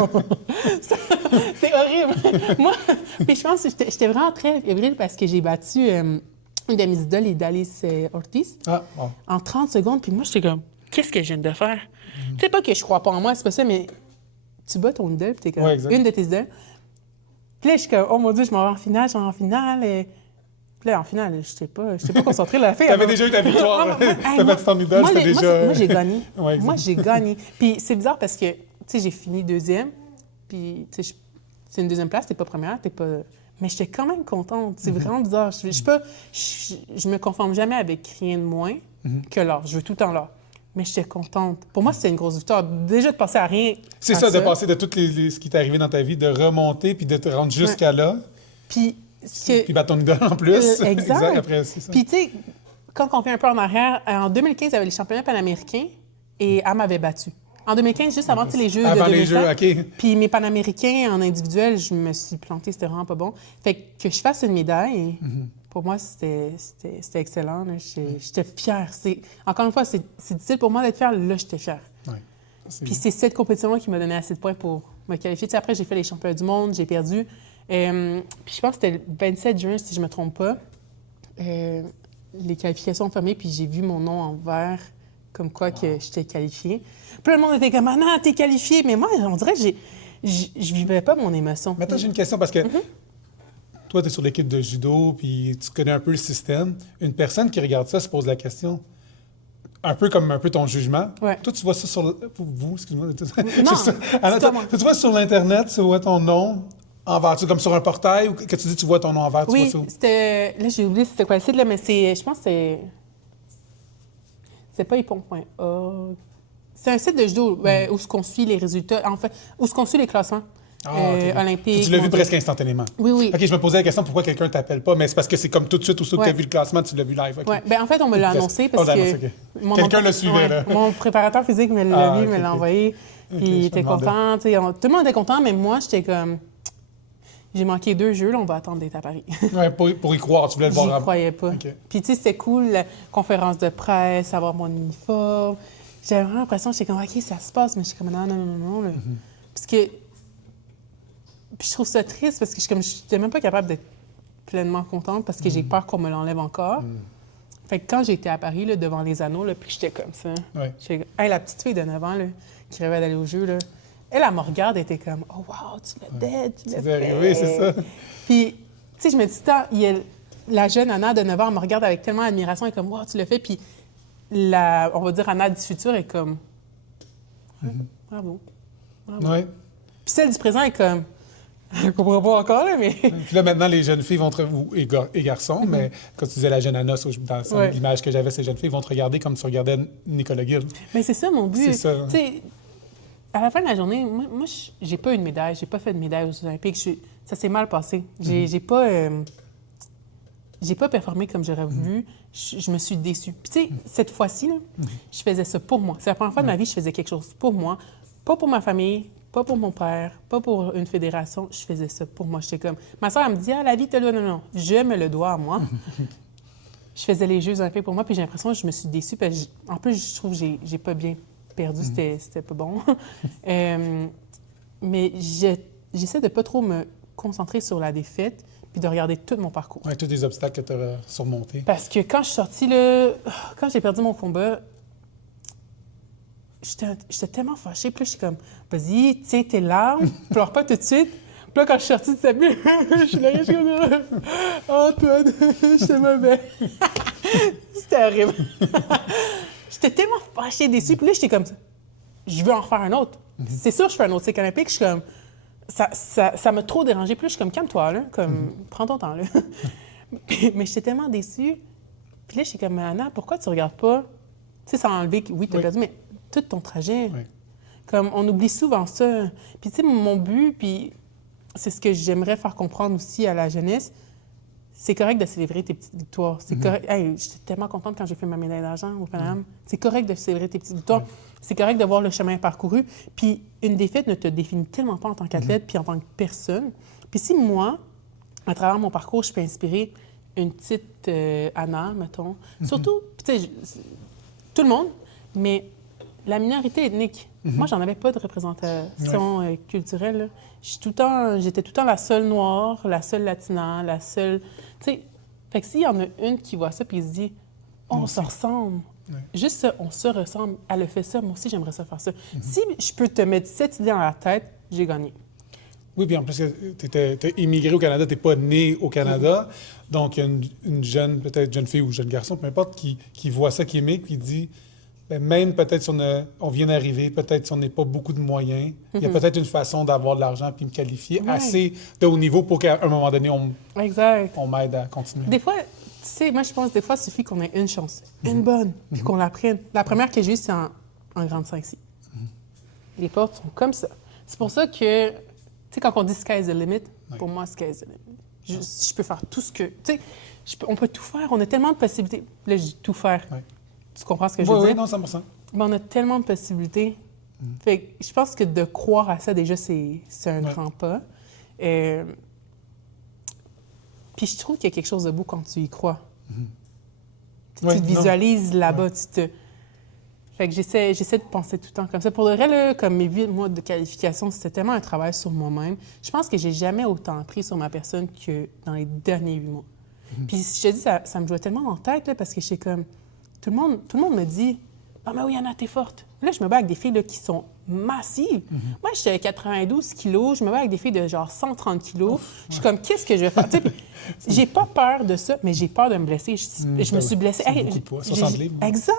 C'est horrible. Moi, puis je pense que j'étais vraiment très fébrile parce que j'ai battu une de mes idoles, Idalis Ortiz, en 30 secondes. Puis moi, j'étais comme, qu'est-ce que je viens de faire? Tu sais pas que je crois pas en moi, c'est pas ça, mais tu bats ton idole, puis t'es comme une de tes idoles. Puis là, je suis comme, oh mon Dieu, je m'en vais en finale, Et... Puis là, en finale, je n'étais pas concentrée. T'avais déjà eu ta victoire. T'as battu ton idole, c'était déjà... Moi, j'ai gagné. Ouais, moi, j'ai gagné. Puis c'est bizarre parce que, tu sais, j'ai fini deuxième. Puis, tu sais, c'est une deuxième place, t'es pas première, t'es pas... Mais j'étais quand même contente. C'est vraiment bizarre. Je me conforme jamais avec rien de moins que l'or. Je veux tout le temps l'or. Mais j'étais contente. Pour moi, c'était une grosse victoire. Déjà, de passer à rien. C'est ça, de passer de tout ce qui t'est arrivé dans ta vie, de remonter puis de te rendre jusqu'à là. Puis battre ton idole en plus. Exact. Après, c'est ça. Puis, tu sais, quand on fait un peu en arrière, en 2015, il y avait les championnats panaméricains et elle m'avait battu. En 2015, juste avant les Jeux avant de 2007. Avant les Jeux, OK. Puis mes panaméricains en individuel, je me suis plantée, c'était vraiment pas bon. Fait que je fasse une médaille, pour moi, c'était excellent. J'étais fière. Encore une fois, c'est difficile pour moi d'être fière. Là, j'étais fière. Ouais. Puis c'est cette compétition-là qui m'a donné assez de points pour me qualifier. Tu sais, après, j'ai fait les championnats du monde, j'ai perdu. Puis je pense que c'était le 27 juin, si je ne me trompe pas. Les qualifications ont fermé, puis j'ai vu mon nom en vert, comme quoi que j'étais qualifiée. Puis le monde était comme « Ah non, t'es qualifiée! » Mais moi, on dirait que je vivais pas mon émotion. Maintenant, j'ai une question parce que toi, tu es sur l'équipe de judo, puis tu connais un peu le système. Une personne qui regarde ça se pose la question, un peu comme ton jugement. Ouais. Toi, tu vois ça sur... Vous, excuse-moi. Non, tu vois sur l'Internet, tu vois ton nom en vert, comme sur un portail, ou que tu dis tu vois ton nom en vert, tu vois ça où? C'était... Là, j'ai oublié c'était quoi le site, là, mais je pense que c'est pas ipon.org. C'est un site de judo où on suit les résultats, en fait, où on suit les classements olympiques. Tu l'as vu presque instantanément. Oui. OK, je me posais la question pourquoi quelqu'un ne t'appelle pas, mais c'est parce que c'est comme tout de suite, aussitôt que tu as vu le classement, tu l'as vu live. Okay. Oui, bien en fait, on me l'a annoncé parce que... Quelqu'un le suivait, là. Mon préparateur physique me l'a vu, me l'a envoyé, puis il était content. Tout le monde était content, mais moi, j'étais comme... J'ai manqué 2 jeux, là, on va attendre d'être à Paris. Oui, pour y croire, tu voulais le voir. J'y croyais pas. Okay. Puis, tu sais, c'était cool, la conférence de presse, avoir mon uniforme. J'avais vraiment l'impression, j'étais comme, OK, ça se passe, mais je suis comme, non. Là. Parce que. Puis, je trouve ça triste parce que je n'étais même pas capable d'être pleinement contente parce que j'ai peur qu'on me l'enlève encore. Fait que quand j'étais à Paris, là, devant les anneaux, là, puis j'étais comme ça, j'étais comme, la petite fille de 9 ans, là, qui rêvait d'aller au jeu, là. Elle me regarde, elle était comme « Oh, wow, tu l'as fait! » Oui, c'est ça. Puis, tu sais, je me dis, la jeune Anna de 9 ans, elle me regarde avec tellement d'admiration, elle est comme « Wow, tu l'as fait! » Puis, on va dire Anna du futur est comme « Bravo. » Oui. Puis celle du présent est comme « Je comprends pas encore, là, mais... » Puis là, maintenant, les jeunes filles vont et garçons, mais quand tu disais la jeune Anna, dans l'image que j'avais, ces jeunes filles vont te regarder comme tu regardais Nicolas Gill. Mais c'est ça, mon but. C'est ça. Tu sais, à la fin de la journée, moi j'ai pas eu de médaille, j'ai pas fait de médaille aux Olympiques. Ça s'est mal passé. J'ai pas performé comme j'aurais voulu. Je me suis déçue. Puis tu sais, cette fois-ci, là, je faisais ça pour moi. C'est la première fois de ma vie que je faisais quelque chose pour moi. Pas pour ma famille, pas pour mon père, pas pour une fédération. Je faisais ça pour moi. J'étais comme... Ma soeur, elle me dit « Ah, la vie te le doit. » Non. Je me le dois à moi. Je faisais les Jeux olympiques pour moi, puis j'ai l'impression que je me suis déçue. Parce que en plus, je trouve que j'ai pas bien perdu, c'était pas bon. Mais j'essaie de pas trop me concentrer sur la défaite puis de regarder tout mon parcours. Oui, tous les obstacles que tu as surmontés. Parce que quand je suis sortie, là, quand j'ai perdu mon combat, j'étais tellement fâchée. Puis là, je suis comme, vas-y, tiens tes larmes, pleure pas tout de suite. Puis là, quand je suis sortie de sa bulle, je suis là, je suis comme, Antoine, j'étais mauvais. C'était horrible. J'étais tellement fâchée, déçue. Puis là, j'étais comme ça. Je veux en refaire un autre. C'est sûr, je fais un autre cycle olympique, je suis comme... Ça m'a trop dérangé. Puis là, je suis comme, calme-toi, là, comme, prends ton temps, là. Mais j'étais tellement déçue. Puis là, je suis comme, mais Anna, pourquoi tu regardes pas... Tu sais, sans enlever que, oui, tu as perdu, mais tout ton trajet. Oui. Comme, on oublie souvent ça. Puis tu sais, mon but, puis c'est ce que j'aimerais faire comprendre aussi à la jeunesse, c'est correct de célébrer tes petites victoires. C'est correct. Hey, j'étais tellement contente quand j'ai fait ma médaille d'argent au Pan Am. C'est correct de célébrer tes petites victoires. C'est correct de voir le chemin parcouru. Puis une défaite ne te définit tellement pas en tant qu'athlète puis en tant que personne. Puis si moi, à travers mon parcours, je peux inspirer une petite Anna, mettons, surtout, tu sais, tout le monde, mais la minorité ethnique. Moi, j'en avais pas de représentation culturelle. Là. J'étais tout le temps la seule noire, la seule latina, la seule... Tu sais, fait que s'il y en a une qui voit ça puis se dit « on se ressemble », juste ça, on se ressemble, elle a fait ça, moi aussi, j'aimerais ça faire ça. Si je peux te mettre cette idée dans la tête, j'ai gagné. Oui, puis en plus, tu es immigré au Canada, tu n'es pas né au Canada. Donc, il y a une jeune, peut-être jeune fille ou jeune garçon, peu importe, qui voit ça, qui émigre, qui dit... Bien, même peut-être si on vient d'arriver, peut-être si on n'a pas beaucoup de moyens, il y a peut-être une façon d'avoir de l'argent puis me qualifier assez de haut niveau pour qu'à un moment donné, on m'aide à continuer. Des fois, tu sais, moi, je pense des fois, il suffit qu'on ait une chance, une bonne, puis qu'on la prenne. La première que j'ai eue, c'est en grande 5-6. Les portes sont comme ça. C'est pour ça que, tu sais, quand on dit « sky is the limit », pour moi, « sky is the limit ». Je peux faire tout ce que... Tu sais, on peut tout faire. On a tellement de possibilités. Là, je dis « tout faire ». Tu comprends ce que je veux dire? Oui, non, 100%. Mais on a tellement de possibilités. Fait que je pense que de croire à ça, déjà, c'est un grand pas. Puis je trouve qu'il y a quelque chose de beau quand tu y crois. Tu te visualises là-bas, tu te... Fait que j'essaie de penser tout le temps comme ça. Pour le vrai, là, comme mes 8 mois de qualification, c'était tellement un travail sur moi-même. Je pense que j'ai jamais autant appris sur ma personne que dans les derniers 8 mois. Puis je te dis, ça me jouait tellement en tête, là, parce que j'étais comme... Tout le monde me dit « Ah, mais oui, Anna, t'es forte. » Là, je me bats avec des filles là, qui sont massives. Moi, j'étais à 92 kilos. Je me bats avec des filles de genre 130 kilos. Je suis comme, qu'est-ce que je vais faire? J'ai pas peur de ça, mais j'ai peur de me blesser. Je me suis blessée. C'est beaucoup de poids. 60 livres. Exact.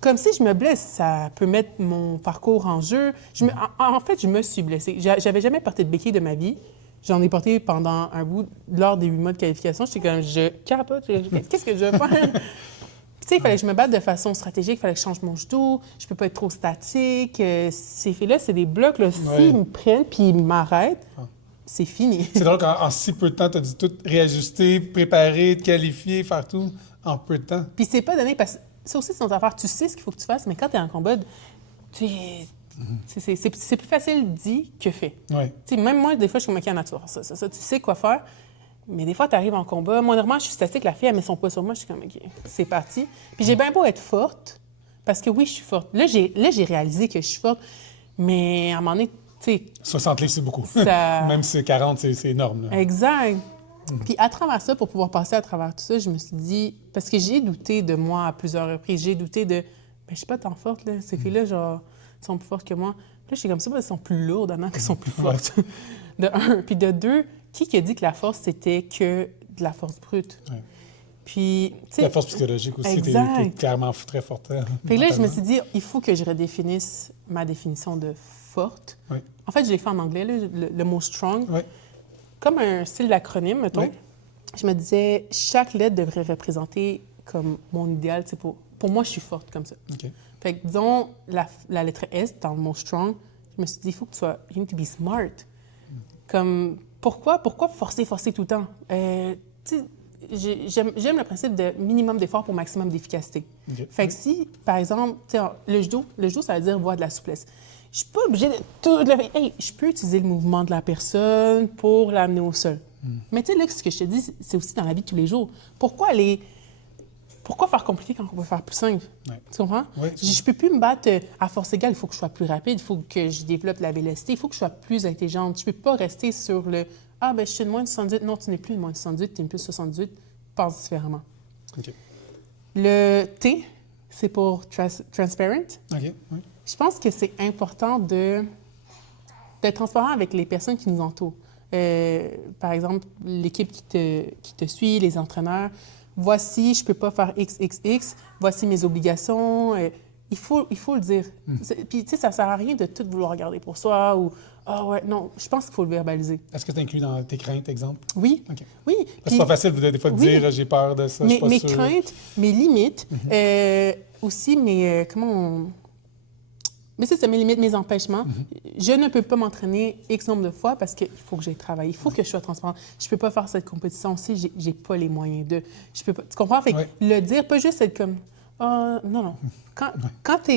Comme si je me blesse, ça peut mettre mon parcours en jeu. En fait, je me suis blessée. J'avais jamais porté de béquille de ma vie. J'en ai porté pendant un bout lors des 8 mois de qualification. J'étais comme, je capote. Qu'est-ce que je vais faire? Tu sais, il fallait que je me batte de façon stratégique, il fallait que je change mon genou, je peux pas être trop statique. Ces filles-là, c'est des blocs, là. S'ils me prennent puis ils m'arrêtent, c'est fini. C'est drôle qu'en si peu de temps, tu as dû tout réajuster, préparer, te qualifier, faire tout en peu de temps. Puis c'est pas donné parce que ça aussi, c'est notre affaire. Tu sais ce qu'il faut que tu fasses, mais quand tu es en combat, c'est plus facile dit que fait. Ouais. Tu sais, même moi, des fois, je suis comme, OK, Anna, tu vas faire ça, tu sais quoi faire. Mais des fois, tu arrives en combat. Moi, normalement, je suis statique. La fille, elle met son poids sur moi. Je suis comme, OK, c'est parti. Puis j'ai bien beau être forte, parce que oui, je suis forte. Là, j'ai réalisé que je suis forte. Mais à un moment donné, tu sais... 60 livres, c'est beaucoup. Ça... Même si c'est 40, c'est énorme. Là. Exact. Puis à travers ça, pour pouvoir passer à travers tout ça, je me suis dit... Parce que j'ai douté de moi à plusieurs reprises. J'ai douté de... Ben, je suis pas tant forte, là. Ces filles-là, genre, sont plus fortes que moi. Là, je suis comme ça, elles sont plus lourdes, maintenant qu'elles sont plus fortes. De un. Puis de deux... Qui a dit que la force, c'était que de la force brute? Ouais. Puis, tu sais... La force psychologique aussi, t'es clairement très forte. Fait que là, je me suis dit, il faut que je redéfinisse ma définition de forte. Oui. En fait, je l'ai fait en anglais, là, le mot « strong Oui. ». Comme un style d'acronyme, mettons. Oui. Je me disais, chaque lettre devrait représenter comme mon idéal. Tu sais, pour moi, je suis forte comme ça. OK. Fait que, disons, la lettre S dans le mot « strong », je me suis dit, il faut que tu sois... You need to be smart. Comme... Pourquoi forcer tout le temps? J'aime le principe de minimum d'effort pour maximum d'efficacité. Okay. Fait que si, par exemple, le judo, ça veut dire voir de la souplesse. Je suis pas obligée de tout lever. Hey, je peux utiliser le mouvement de la personne pour l'amener au sol. Mais tu sais, là, ce que je te dis, c'est aussi dans la vie de tous les jours. Pourquoi faire compliqué quand on peut faire plus simple? Ouais. Tu comprends? Ouais, je peux plus me battre à force égale. Il faut que je sois plus rapide. Il faut que je développe la vélocité. Il faut que je sois plus intelligente. Je peux pas rester sur le « Ah, ben je suis de moins de 78. » Non, tu n'es plus de moins de 78. Tu es plus de 78. Pense différemment. OK. Le T, c'est pour transparent. OK. Oui. Je pense que c'est important d'être transparent avec les personnes qui nous entourent. Par exemple, l'équipe qui te suit, les entraîneurs. Voici, je ne peux pas faire XXX. Voici mes obligations. il faut le dire. Puis, tu sais, ça sert à rien de tout vouloir garder pour soi ou « Ah ouais, non, je pense qu'il faut le verbaliser. » Est-ce que tu inclus dans tes craintes, exemple? Oui, OK. oui. C'est pas facile des fois de dire « j'ai peur de ça, je suis pas mes sûr. craintes, mes limites, aussi mais c'est mes limites, mes empêchements. Je ne peux pas m'entraîner X nombre de fois parce qu'il faut que j'aille travailler. Il faut que je sois transparente. Je peux pas faire cette compétition aussi. J'ai pas les moyens de. Je peux pas. Tu comprends? Fait que le dire, pas juste être comme ah non. Quand tu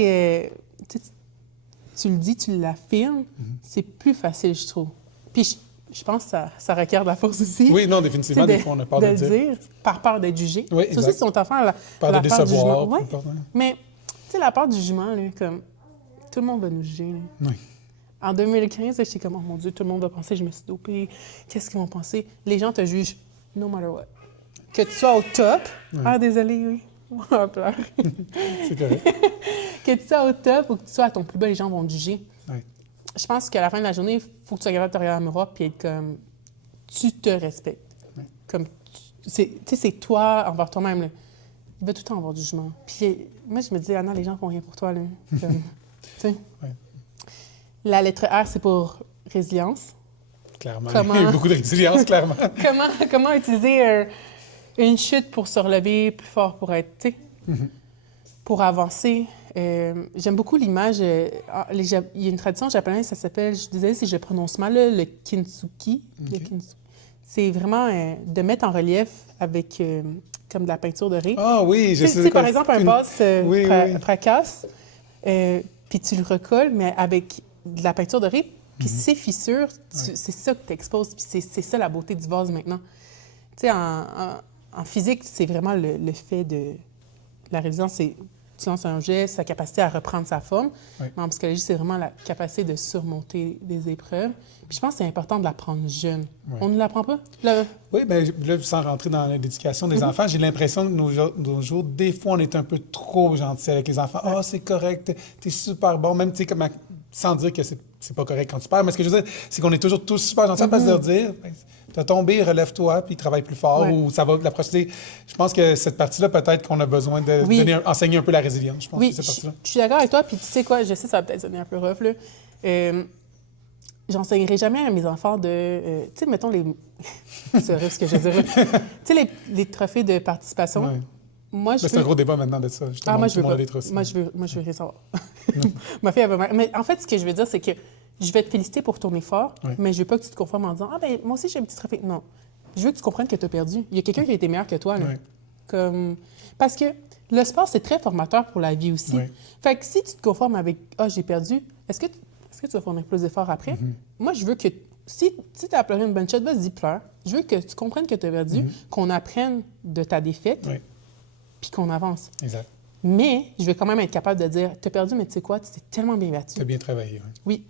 le dis, tu l'affirmes, c'est plus facile, je trouve. Puis je pense que ça requiert de la force aussi. Oui, non, définitivement, des fois, on a peur de le dire. Par peur d'être jugé. Oui, c'est aussi son enfant, la peur de peur du jugement. décevoir. Ouais. Mais, tu sais, la peur du jugement, là, comme tout le monde va nous juger. Là. Oui. En 2015, j'étais comme, oh mon Dieu, tout le monde va penser que je me suis dopée. Qu'est-ce qu'ils vont penser? Les gens te jugent no matter what. Que tu sois au top. Ah, désolé, oui. On va pleurer. C'est correct. Que tu sois au top ou que tu sois à ton plus bas, les gens vont te juger. Oui. Je pense qu'à la fin de la journée, il faut que tu sois capable de te regarder dans le miroir et être comme, tu te respectes. Oui. Comme, tu sais, c'est toi envers toi-même. Là. Il va tout le temps avoir du jugement. Puis moi, je me dis, Anna, les gens font rien pour toi. Là. Comme, tu sais. Oui. La lettre R, c'est pour résilience. Clairement. Il y a beaucoup de résilience, clairement. Comment utiliser une chute pour se relever plus fort, pour être, tu sais, pour avancer. J'aime beaucoup l'image. Il y a une tradition japonaise, ça s'appelle, je disais si je le prononce mal, là, le kintsugi. Okay. C'est vraiment de mettre en relief avec comme de la peinture de riz. Ah oui, je sais. Tu sais, par exemple, un boss fracasse, puis tu le recolles, mais avec de la peinture de riz, puis ses fissures, c'est ça que tu exposes, puis c'est ça la beauté du vase maintenant. Tu sais, en physique, c'est vraiment le fait de... La résilience, c'est tu lances un geste, sa capacité à reprendre sa forme. Oui. Mais en psychologie, c'est vraiment la capacité de surmonter des épreuves. Puis je pense que c'est important de l'apprendre jeune. Oui. On ne l'apprend pas? Oui, bien là, sans rentrer dans l'éducation des enfants, j'ai l'impression que nos jours, des fois, on est un peu trop gentils avec les enfants. « Ah, c'est correct, t'es super bon. » Même, tu sais, sans dire que c'est pas correct quand tu perds. Mais ce que je veux dire, c'est qu'on est toujours tous super gentils à pas se leur dire « T'as tombé, relève-toi, puis travaille plus fort. Ou ça va la prochaine. Je pense que cette partie-là, peut-être qu'on a besoin de enseigner un peu la résilience. Je pense que cette partie-là. Je suis d'accord avec toi. Puis tu sais quoi, je sais, ça va peut-être sonner un peu rough, là. J'enseignerai jamais à mes enfants de... tu sais, mettons les... c'est vrai ce que je veux dire. Tu sais, les trophées de participation. Ouais. Moi, c'est un gros débat maintenant de ça. Ah, moi, je veux pas. Moi, je veux rien savoir. Ma fille, elle va mal. Mais en fait, ce que je veux dire, c'est que je vais te féliciter pour ton effort, mais je veux pas que tu te conformes en disant « Ah, ben moi aussi, j'ai un petit trophée. » Non. Je veux que tu comprennes que tu as perdu. Il y a quelqu'un qui a été meilleur que toi, là. Comme... Parce que le sport, c'est très formateur pour la vie aussi. Fait que si tu te conformes avec « Ah, j'ai perdu », est-ce que tu vas fournir plus d'efforts après? Moi, je veux que... Si tu as pleuré une bonne shot, vas-y, pleure. Je veux que tu comprennes que tu as perdu, qu'on apprenne de ta défaite, puis qu'on avance. Exact. Mais je vais quand même être capable de dire « Tu as perdu, mais tu sais quoi? Tu t'es tellement bien battu. » Tu as bien travaillé, oui.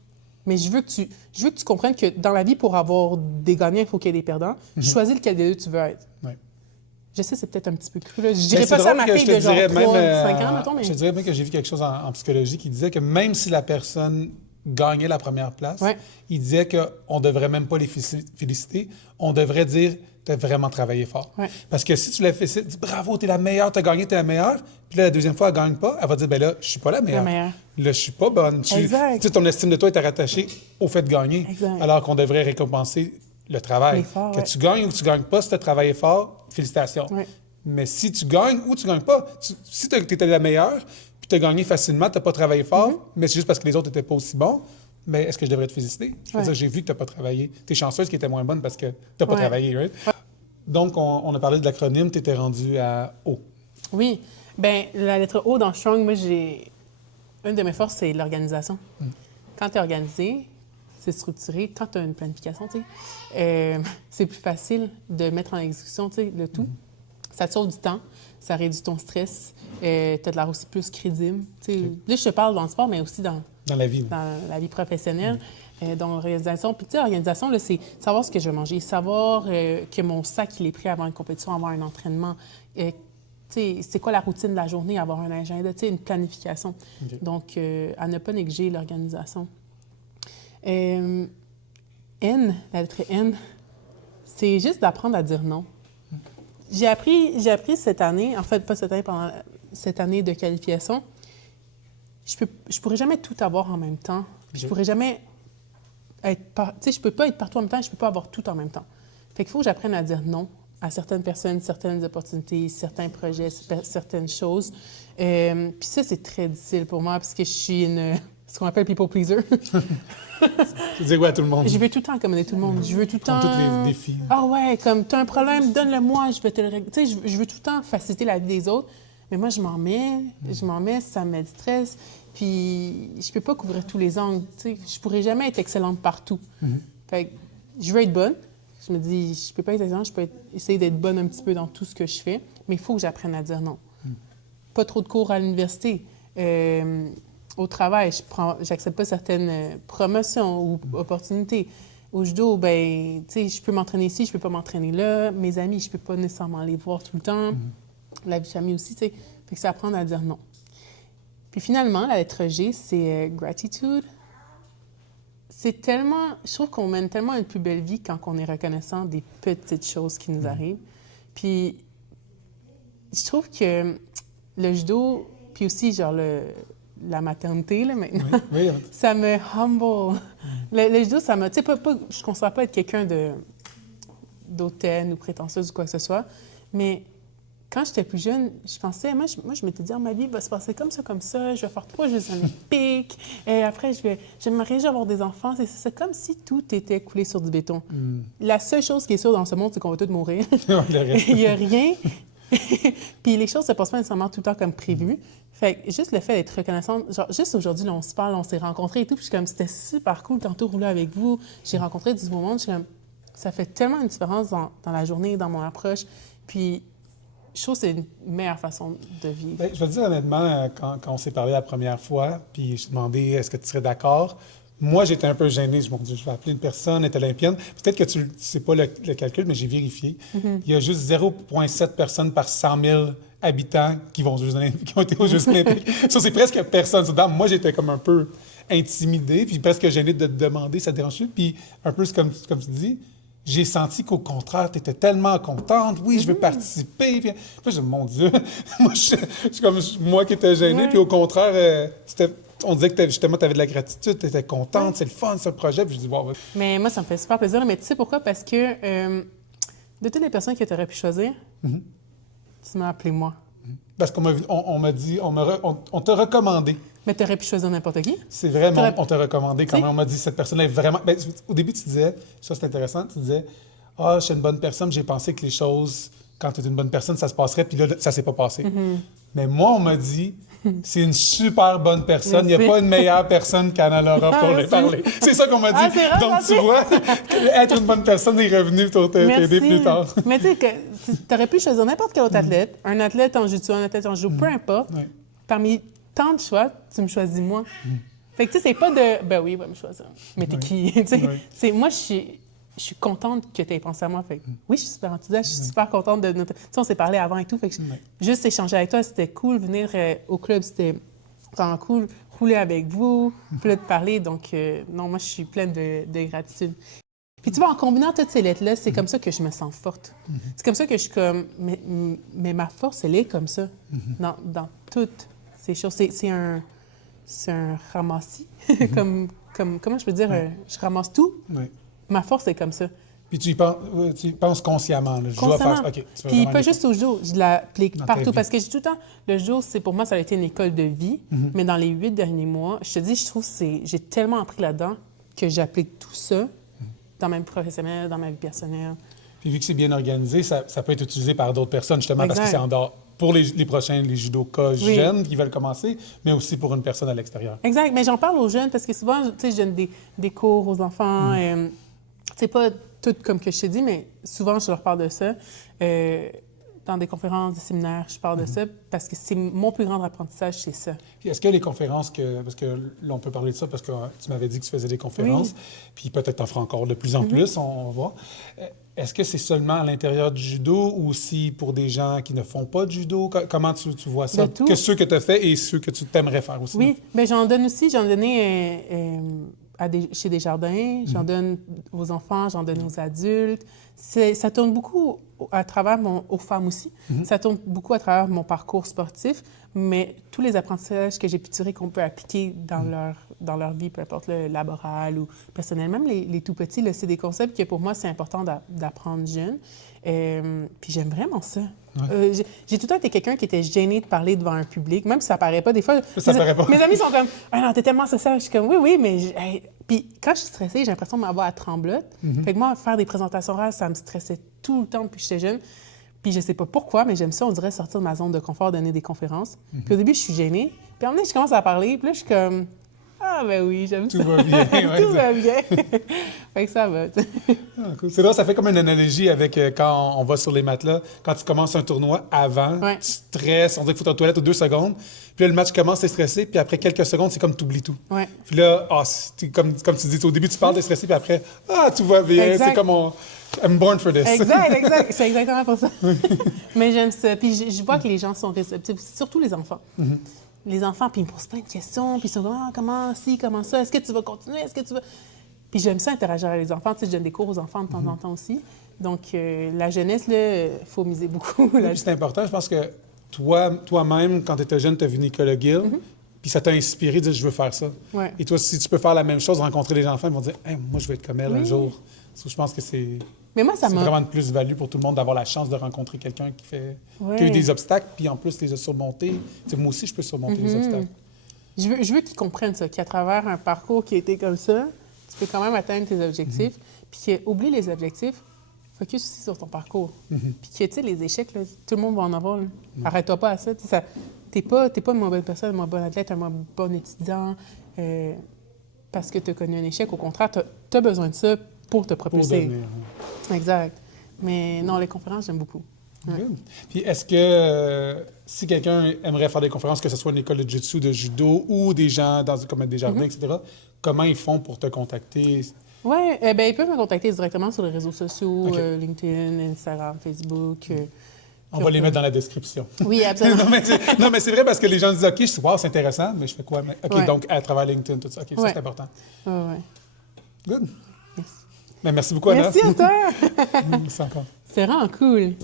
Mais je veux que tu comprennes que dans la vie, pour avoir des gagnants, il faut qu'il y ait des perdants. Choisis lequel des deux tu veux être. Oui. Je sais, c'est peut-être un petit peu cru. Là. Je dirais pas ça à ma fille de genre 3-5 ans, mettons. Mais... Je te dirais même que j'ai vu quelque chose en psychologie qui disait que même si la personne gagnait la première place, il disait qu'on ne devrait même pas les féliciter. On devrait dire « tu as vraiment travaillé fort ». Parce que si tu la félicites, dis « bravo, tu es la meilleure, tu as gagné, tu es la meilleure », puis là, la deuxième fois, elle ne gagne pas, elle va dire « ben là, je suis pas la meilleure. Là, je suis pas bonne. » Tu sais, ton estime de toi est rattachée au fait de gagner, alors qu'on devrait récompenser le travail. Que tu gagnes ou que tu ne gagnes pas, si tu as travaillé fort, félicitations. Mais si tu gagnes ou tu ne gagnes pas, si tu étais la meilleure, puis tu as gagné facilement, tu n'as pas travaillé fort, mais c'est juste parce que les autres n'étaient pas aussi bons, mais est-ce que je devrais te féliciter? Je veux dire, j'ai vu que tu n'as pas travaillé. Tu es chanceuse qui était moins bonne parce que tu n'as pas travaillé, right? Donc, on a parlé de l'acronyme, tu étais rendu à O. Oui. Bien, la lettre O dans Strong, moi, une de mes forces, c'est l'organisation. Quand tu es organisé, c'est structuré. Quand tu as une planification, tu sais, c'est plus facile de mettre en exécution, tu sais, le tout. Ça te sauve du temps, ça réduit ton stress, tu as de l'air aussi plus crédible. Tu sais, là, je te parle dans le sport, mais aussi dans la vie. Dans la vie professionnelle. Dans l'organisation. Puis, tu sais, l'organisation, là, c'est savoir ce que je vais manger, savoir que mon sac, il est prêt avant une compétition, avant un entraînement. Tu sais, c'est quoi la routine de la journée, avoir un agenda, tu sais, une planification. Donc, à ne pas négliger l'organisation. N, la lettre N, c'est juste d'apprendre à dire non. J'ai appris cette année, en fait, pas cette année, pendant cette année de qualification, je pourrais jamais tout avoir en même temps. Puis je pourrais jamais être... Tu sais, je peux pas être partout en même temps, je peux pas avoir tout en même temps. Fait qu'il faut que j'apprenne à dire non à certaines personnes, certaines opportunités, certains projets, certaines choses. Puis ça, c'est très difficile pour moi parce que je suis ce qu'on appelle people pleaser. Tu dis quoi à tout le monde? Je veux tout le temps accommoder tout le monde. Je veux tout le temps... Comme tous les défis. Ah ouais, comme t'as un problème, donne-le-moi, je vais te le régler. Tu sais, je veux tout le temps faciliter la vie des autres, mais moi, je m'en mets, ça me stresse. Puis je peux pas couvrir tous les angles. Tu sais, je pourrais jamais être excellente partout. Fait que je veux être bonne. Je me dis, je peux pas être excellente, je peux essayer d'être bonne un petit peu dans tout ce que je fais, mais il faut que j'apprenne à dire non. Pas trop de cours à l'université. Au travail, j'accepte pas certaines promotions ou opportunités. Au judo, ben, tu sais, je peux m'entraîner ici, je peux pas m'entraîner là. Mes amis, je peux pas nécessairement les voir tout le temps. La vie de famille aussi, tu sais. Fait que c'est apprendre à dire non. Puis finalement, la lettre G, c'est gratitude. C'est tellement... Je trouve qu'on mène tellement une plus belle vie quand on est reconnaissant des petites choses qui nous arrivent. Puis je trouve que le judo, puis aussi genre la maternité, là, maintenant, Oui. ça me humble. Le judo, ça m'a... Tu sais, je ne considère pas être quelqu'un d'hautaine ou prétentieuse ou quoi que ce soit, mais quand j'étais plus jeune, je pensais... Moi, je m'étais dit, ma vie va se passer comme ça, je vais faire 3 Jeux olympiques, et après, je vais me marier, je vais avoir des enfants. C'est comme si tout était coulé sur du béton. La seule chose qui est sûre dans ce monde, c'est qu'on va tous mourir. Il n'y a rien. Puis les choses ne se passent pas nécessairement tout le temps comme prévu. Fait que juste le fait d'être reconnaissante, genre juste aujourd'hui, là, on se parle, on s'est rencontrés et tout, puis je suis comme, c'était super cool tantôt rouler avec vous. J'ai rencontré du beau monde, je suis comme, ça fait tellement une différence dans la journée, dans mon approche. Puis je trouve que c'est une meilleure façon de vivre. Bien, je vais te dire honnêtement, quand on s'est parlé la première fois, puis je t'ai demandé est-ce que tu serais d'accord, moi, j'étais un peu gêné. Je me dis, je vais appeler une personne, elle est olympienne. Peut-être que tu ne sais pas le calcul, mais j'ai vérifié. Il y a juste 0,7 personnes par 100 000 habitants qui ont été aux Jeux olympiques. Ça, c'est presque personne. Moi, j'étais comme un peu intimidé, puis presque gêné de te demander, ça te dérange-tu? Puis un peu comme tu dis, j'ai senti qu'au contraire, tu étais tellement contente. Oui, je veux participer. Puis je dis, mon Dieu, moi, je suis comme moi qui étais gêné. Puis au contraire, on disait que justement, tu avais de la gratitude, tu étais contente, c'est le fun, ce projet. Puis je dis, wow. Mais moi, ça me fait super plaisir. Mais tu sais pourquoi? Parce que de toutes les personnes que tu aurais pu choisir, tu m'as appelé moi. Parce qu'on m'a dit, on t'a recommandé. Mais tu aurais pu choisir n'importe qui. C'est vrai, mais on t'a recommandé quand même. On m'a dit, cette personne-là est vraiment... Bien, au début, tu disais, ça c'est intéressant, tu disais, je suis une bonne personne, j'ai pensé que les choses, quand tu es une bonne personne, ça se passerait, puis là, ça s'est pas passé. Mais moi, on m'a dit, c'est une super bonne personne, il n'y a pas une meilleure personne qu'Anna Laura pour lui parler. C'est ça qu'on m'a dit. Donc, tu vois, être une bonne personne est revenu pour t'aider plus tard. Mais tu sais, tu aurais pu choisir n'importe quel autre athlète, un athlète en jiu-jitsu, un athlète en judo, peu importe. Parmi tant de choix, tu me choisis moi. Fait que tu sais, c'est pas de ben oui, va me choisir. Mais t'es qui? C'est moi, je suis contente que tu aies pensé à moi. Fait que, oui, je suis super enthousiaaste, je suis super contente de notre. Tu sais, on s'est parlé avant et tout. Fait que juste échanger avec toi, c'était cool. Venir au club, c'était vraiment cool. Rouler avec vous, puis là, de parler. Donc, non, moi, je suis pleine de gratitude. Puis tu vois, en combinant toutes ces lettres-là, c'est comme ça que je me sens forte. C'est comme ça que je suis comme... Mais ma force, elle est comme ça, dans toutes ces choses. C'est un ramassis. Comment je peux dire? Je ramasse tout. Ma force est comme ça. Puis tu y penses consciemment. Là. Je dois faire... OK. Puis pas juste au judo, je l'applique partout. Parce que j'ai tout le temps... Le judo, pour moi, ça a été une école de vie. Mais dans les 8 derniers mois, je te dis, je trouve que j'ai tellement appris là-dedans que j'applique tout ça dans ma vie professionnelle, dans ma vie personnelle. Puis vu que c'est bien organisé, ça peut être utilisé par d'autres personnes, justement, parce que c'est en dehors pour les prochains, les judokas jeunes qui veulent commencer, mais aussi pour une personne à l'extérieur. Exact. Mais j'en parle aux jeunes parce que souvent, tu sais, je donne des cours aux enfants. C'est pas tout comme que je t'ai dit, mais souvent, je leur parle de ça. Dans des conférences, des séminaires, je parle de ça parce que c'est mon plus grand apprentissage, c'est ça. Puis est-ce que les conférences, parce que là, on peut parler de ça parce que tu m'avais dit que tu faisais des conférences, puis peut-être t'en feras encore de plus en plus, on va voir. Est-ce que c'est seulement à l'intérieur du judo ou aussi pour des gens qui ne font pas de judo? Comment tu vois ça? Que ceux que tu as fait et ceux que tu t'aimerais faire aussi? Oui, bien j'en donne aussi. J'en donné chez Desjardins, j'en donne aux enfants, j'en donne aux adultes. Ça tourne beaucoup à travers aux femmes aussi. Ça tourne beaucoup à travers mon parcours sportif. mais tous les apprentissages que j'ai pu tirer qu'on peut appliquer dans leur vie, peu importe le laboral ou personnel, même les tout petits, là, c'est des concepts que pour moi, c'est important d'apprendre jeune. Puis j'aime vraiment ça. Ouais. J'ai tout le temps été quelqu'un qui était gêné de parler devant un public, même si ça paraît pas. Des fois, Ça paraît pas. mes amis sont comme « Ah non, t'es tellement social. » Je suis comme « Oui, mais... Hey. » Puis quand je suis stressée, j'ai l'impression de m'avoir à tremblote. Fait que moi, faire des présentations orales, ça me stressait tout le temps depuis que j'étais jeune. Puis je sais pas pourquoi, mais j'aime ça, on dirait sortir de ma zone de confort, donner des conférences. Puis au début, je suis gênée. Puis à un moment donné, je commence à parler. Puis là, je suis comme « Ah ben oui, j'aime ça. » Tout va bien. Ouais, Tout va bien. Fait que ça va. Ah, cool. C'est drôle, ça fait comme une analogie avec quand on va sur les matelas. Quand tu commences un tournoi avant, Ouais. tu stresses, on dirait qu'il faut être aux toilettes aux 2 secondes. Puis là, le match commence, t'es stressé, puis après quelques secondes, c'est comme tu oublies tout. Ouais. Puis là, comme tu dis, au début, tu parles, t'es stressé, puis après, tout va bien. Exact. C'est comme I'm born for this. Exact. C'est exactement pour ça. Mais j'aime ça. Puis je vois que les gens sont réceptifs, surtout les enfants. Les enfants, puis ils me posent plein de questions, puis ils sont comme « comment ci, comment ça? Est-ce que tu vas continuer? Est-ce que tu vas... » Puis j'aime ça interagir avec les enfants. Tu sais, je donne des cours aux enfants de temps en temps aussi. Donc, la jeunesse, là, il faut miser beaucoup. Puis c'est important, je pense que toi-même, quand tu étais jeune, tu as vu Nicolas Gill, puis ça t'a inspiré de dire « je veux faire ça Ouais. ». Et toi, si tu peux faire la même chose, rencontrer les enfants, ils vont dire hey, « moi, je veux être comme elle un jour ». Je pense que c'est Mais moi, ça m'a... vraiment une plus-value pour tout le monde d'avoir la chance de rencontrer quelqu'un qui a eu des obstacles, puis en plus les a surmontés. Tu sais, moi aussi, je peux surmonter les obstacles. Je veux qu'ils comprennent ça, qu'à travers un parcours qui a été comme ça, tu peux quand même atteindre tes objectifs, puis oublie les objectifs, focus aussi sur ton parcours. Puis que, tu sais, les échecs, là, tout le monde va en avoir. Là. Arrête-toi pas à ça. T'es pas une moins bonne personne, un moins bon athlète, un moins bon étudiant, parce que tu as connu un échec. Au contraire, tu as besoin de ça pour te propulser. Pour devenir, Exact. Mais non, les conférences, j'aime beaucoup. Ouais. Good. Puis est-ce que si quelqu'un aimerait faire des conférences, que ce soit une école de jiu-jitsu, de judo ou des gens comme des jardins, etc., comment ils font pour te contacter? Oui, ils peuvent me contacter directement sur les réseaux sociaux, OK. LinkedIn, Instagram, Facebook. On va les mettre dans la description. Oui, absolument. non, mais c'est vrai parce que les gens disent OK, wow, c'est intéressant, mais je fais quoi? OK, Ouais. donc à travers LinkedIn, tout ça. OK, ça Ouais. c'est important. Ouais. Good. Mais merci beaucoup, Anna. Merci à toi! Merci encore. C'est vraiment cool.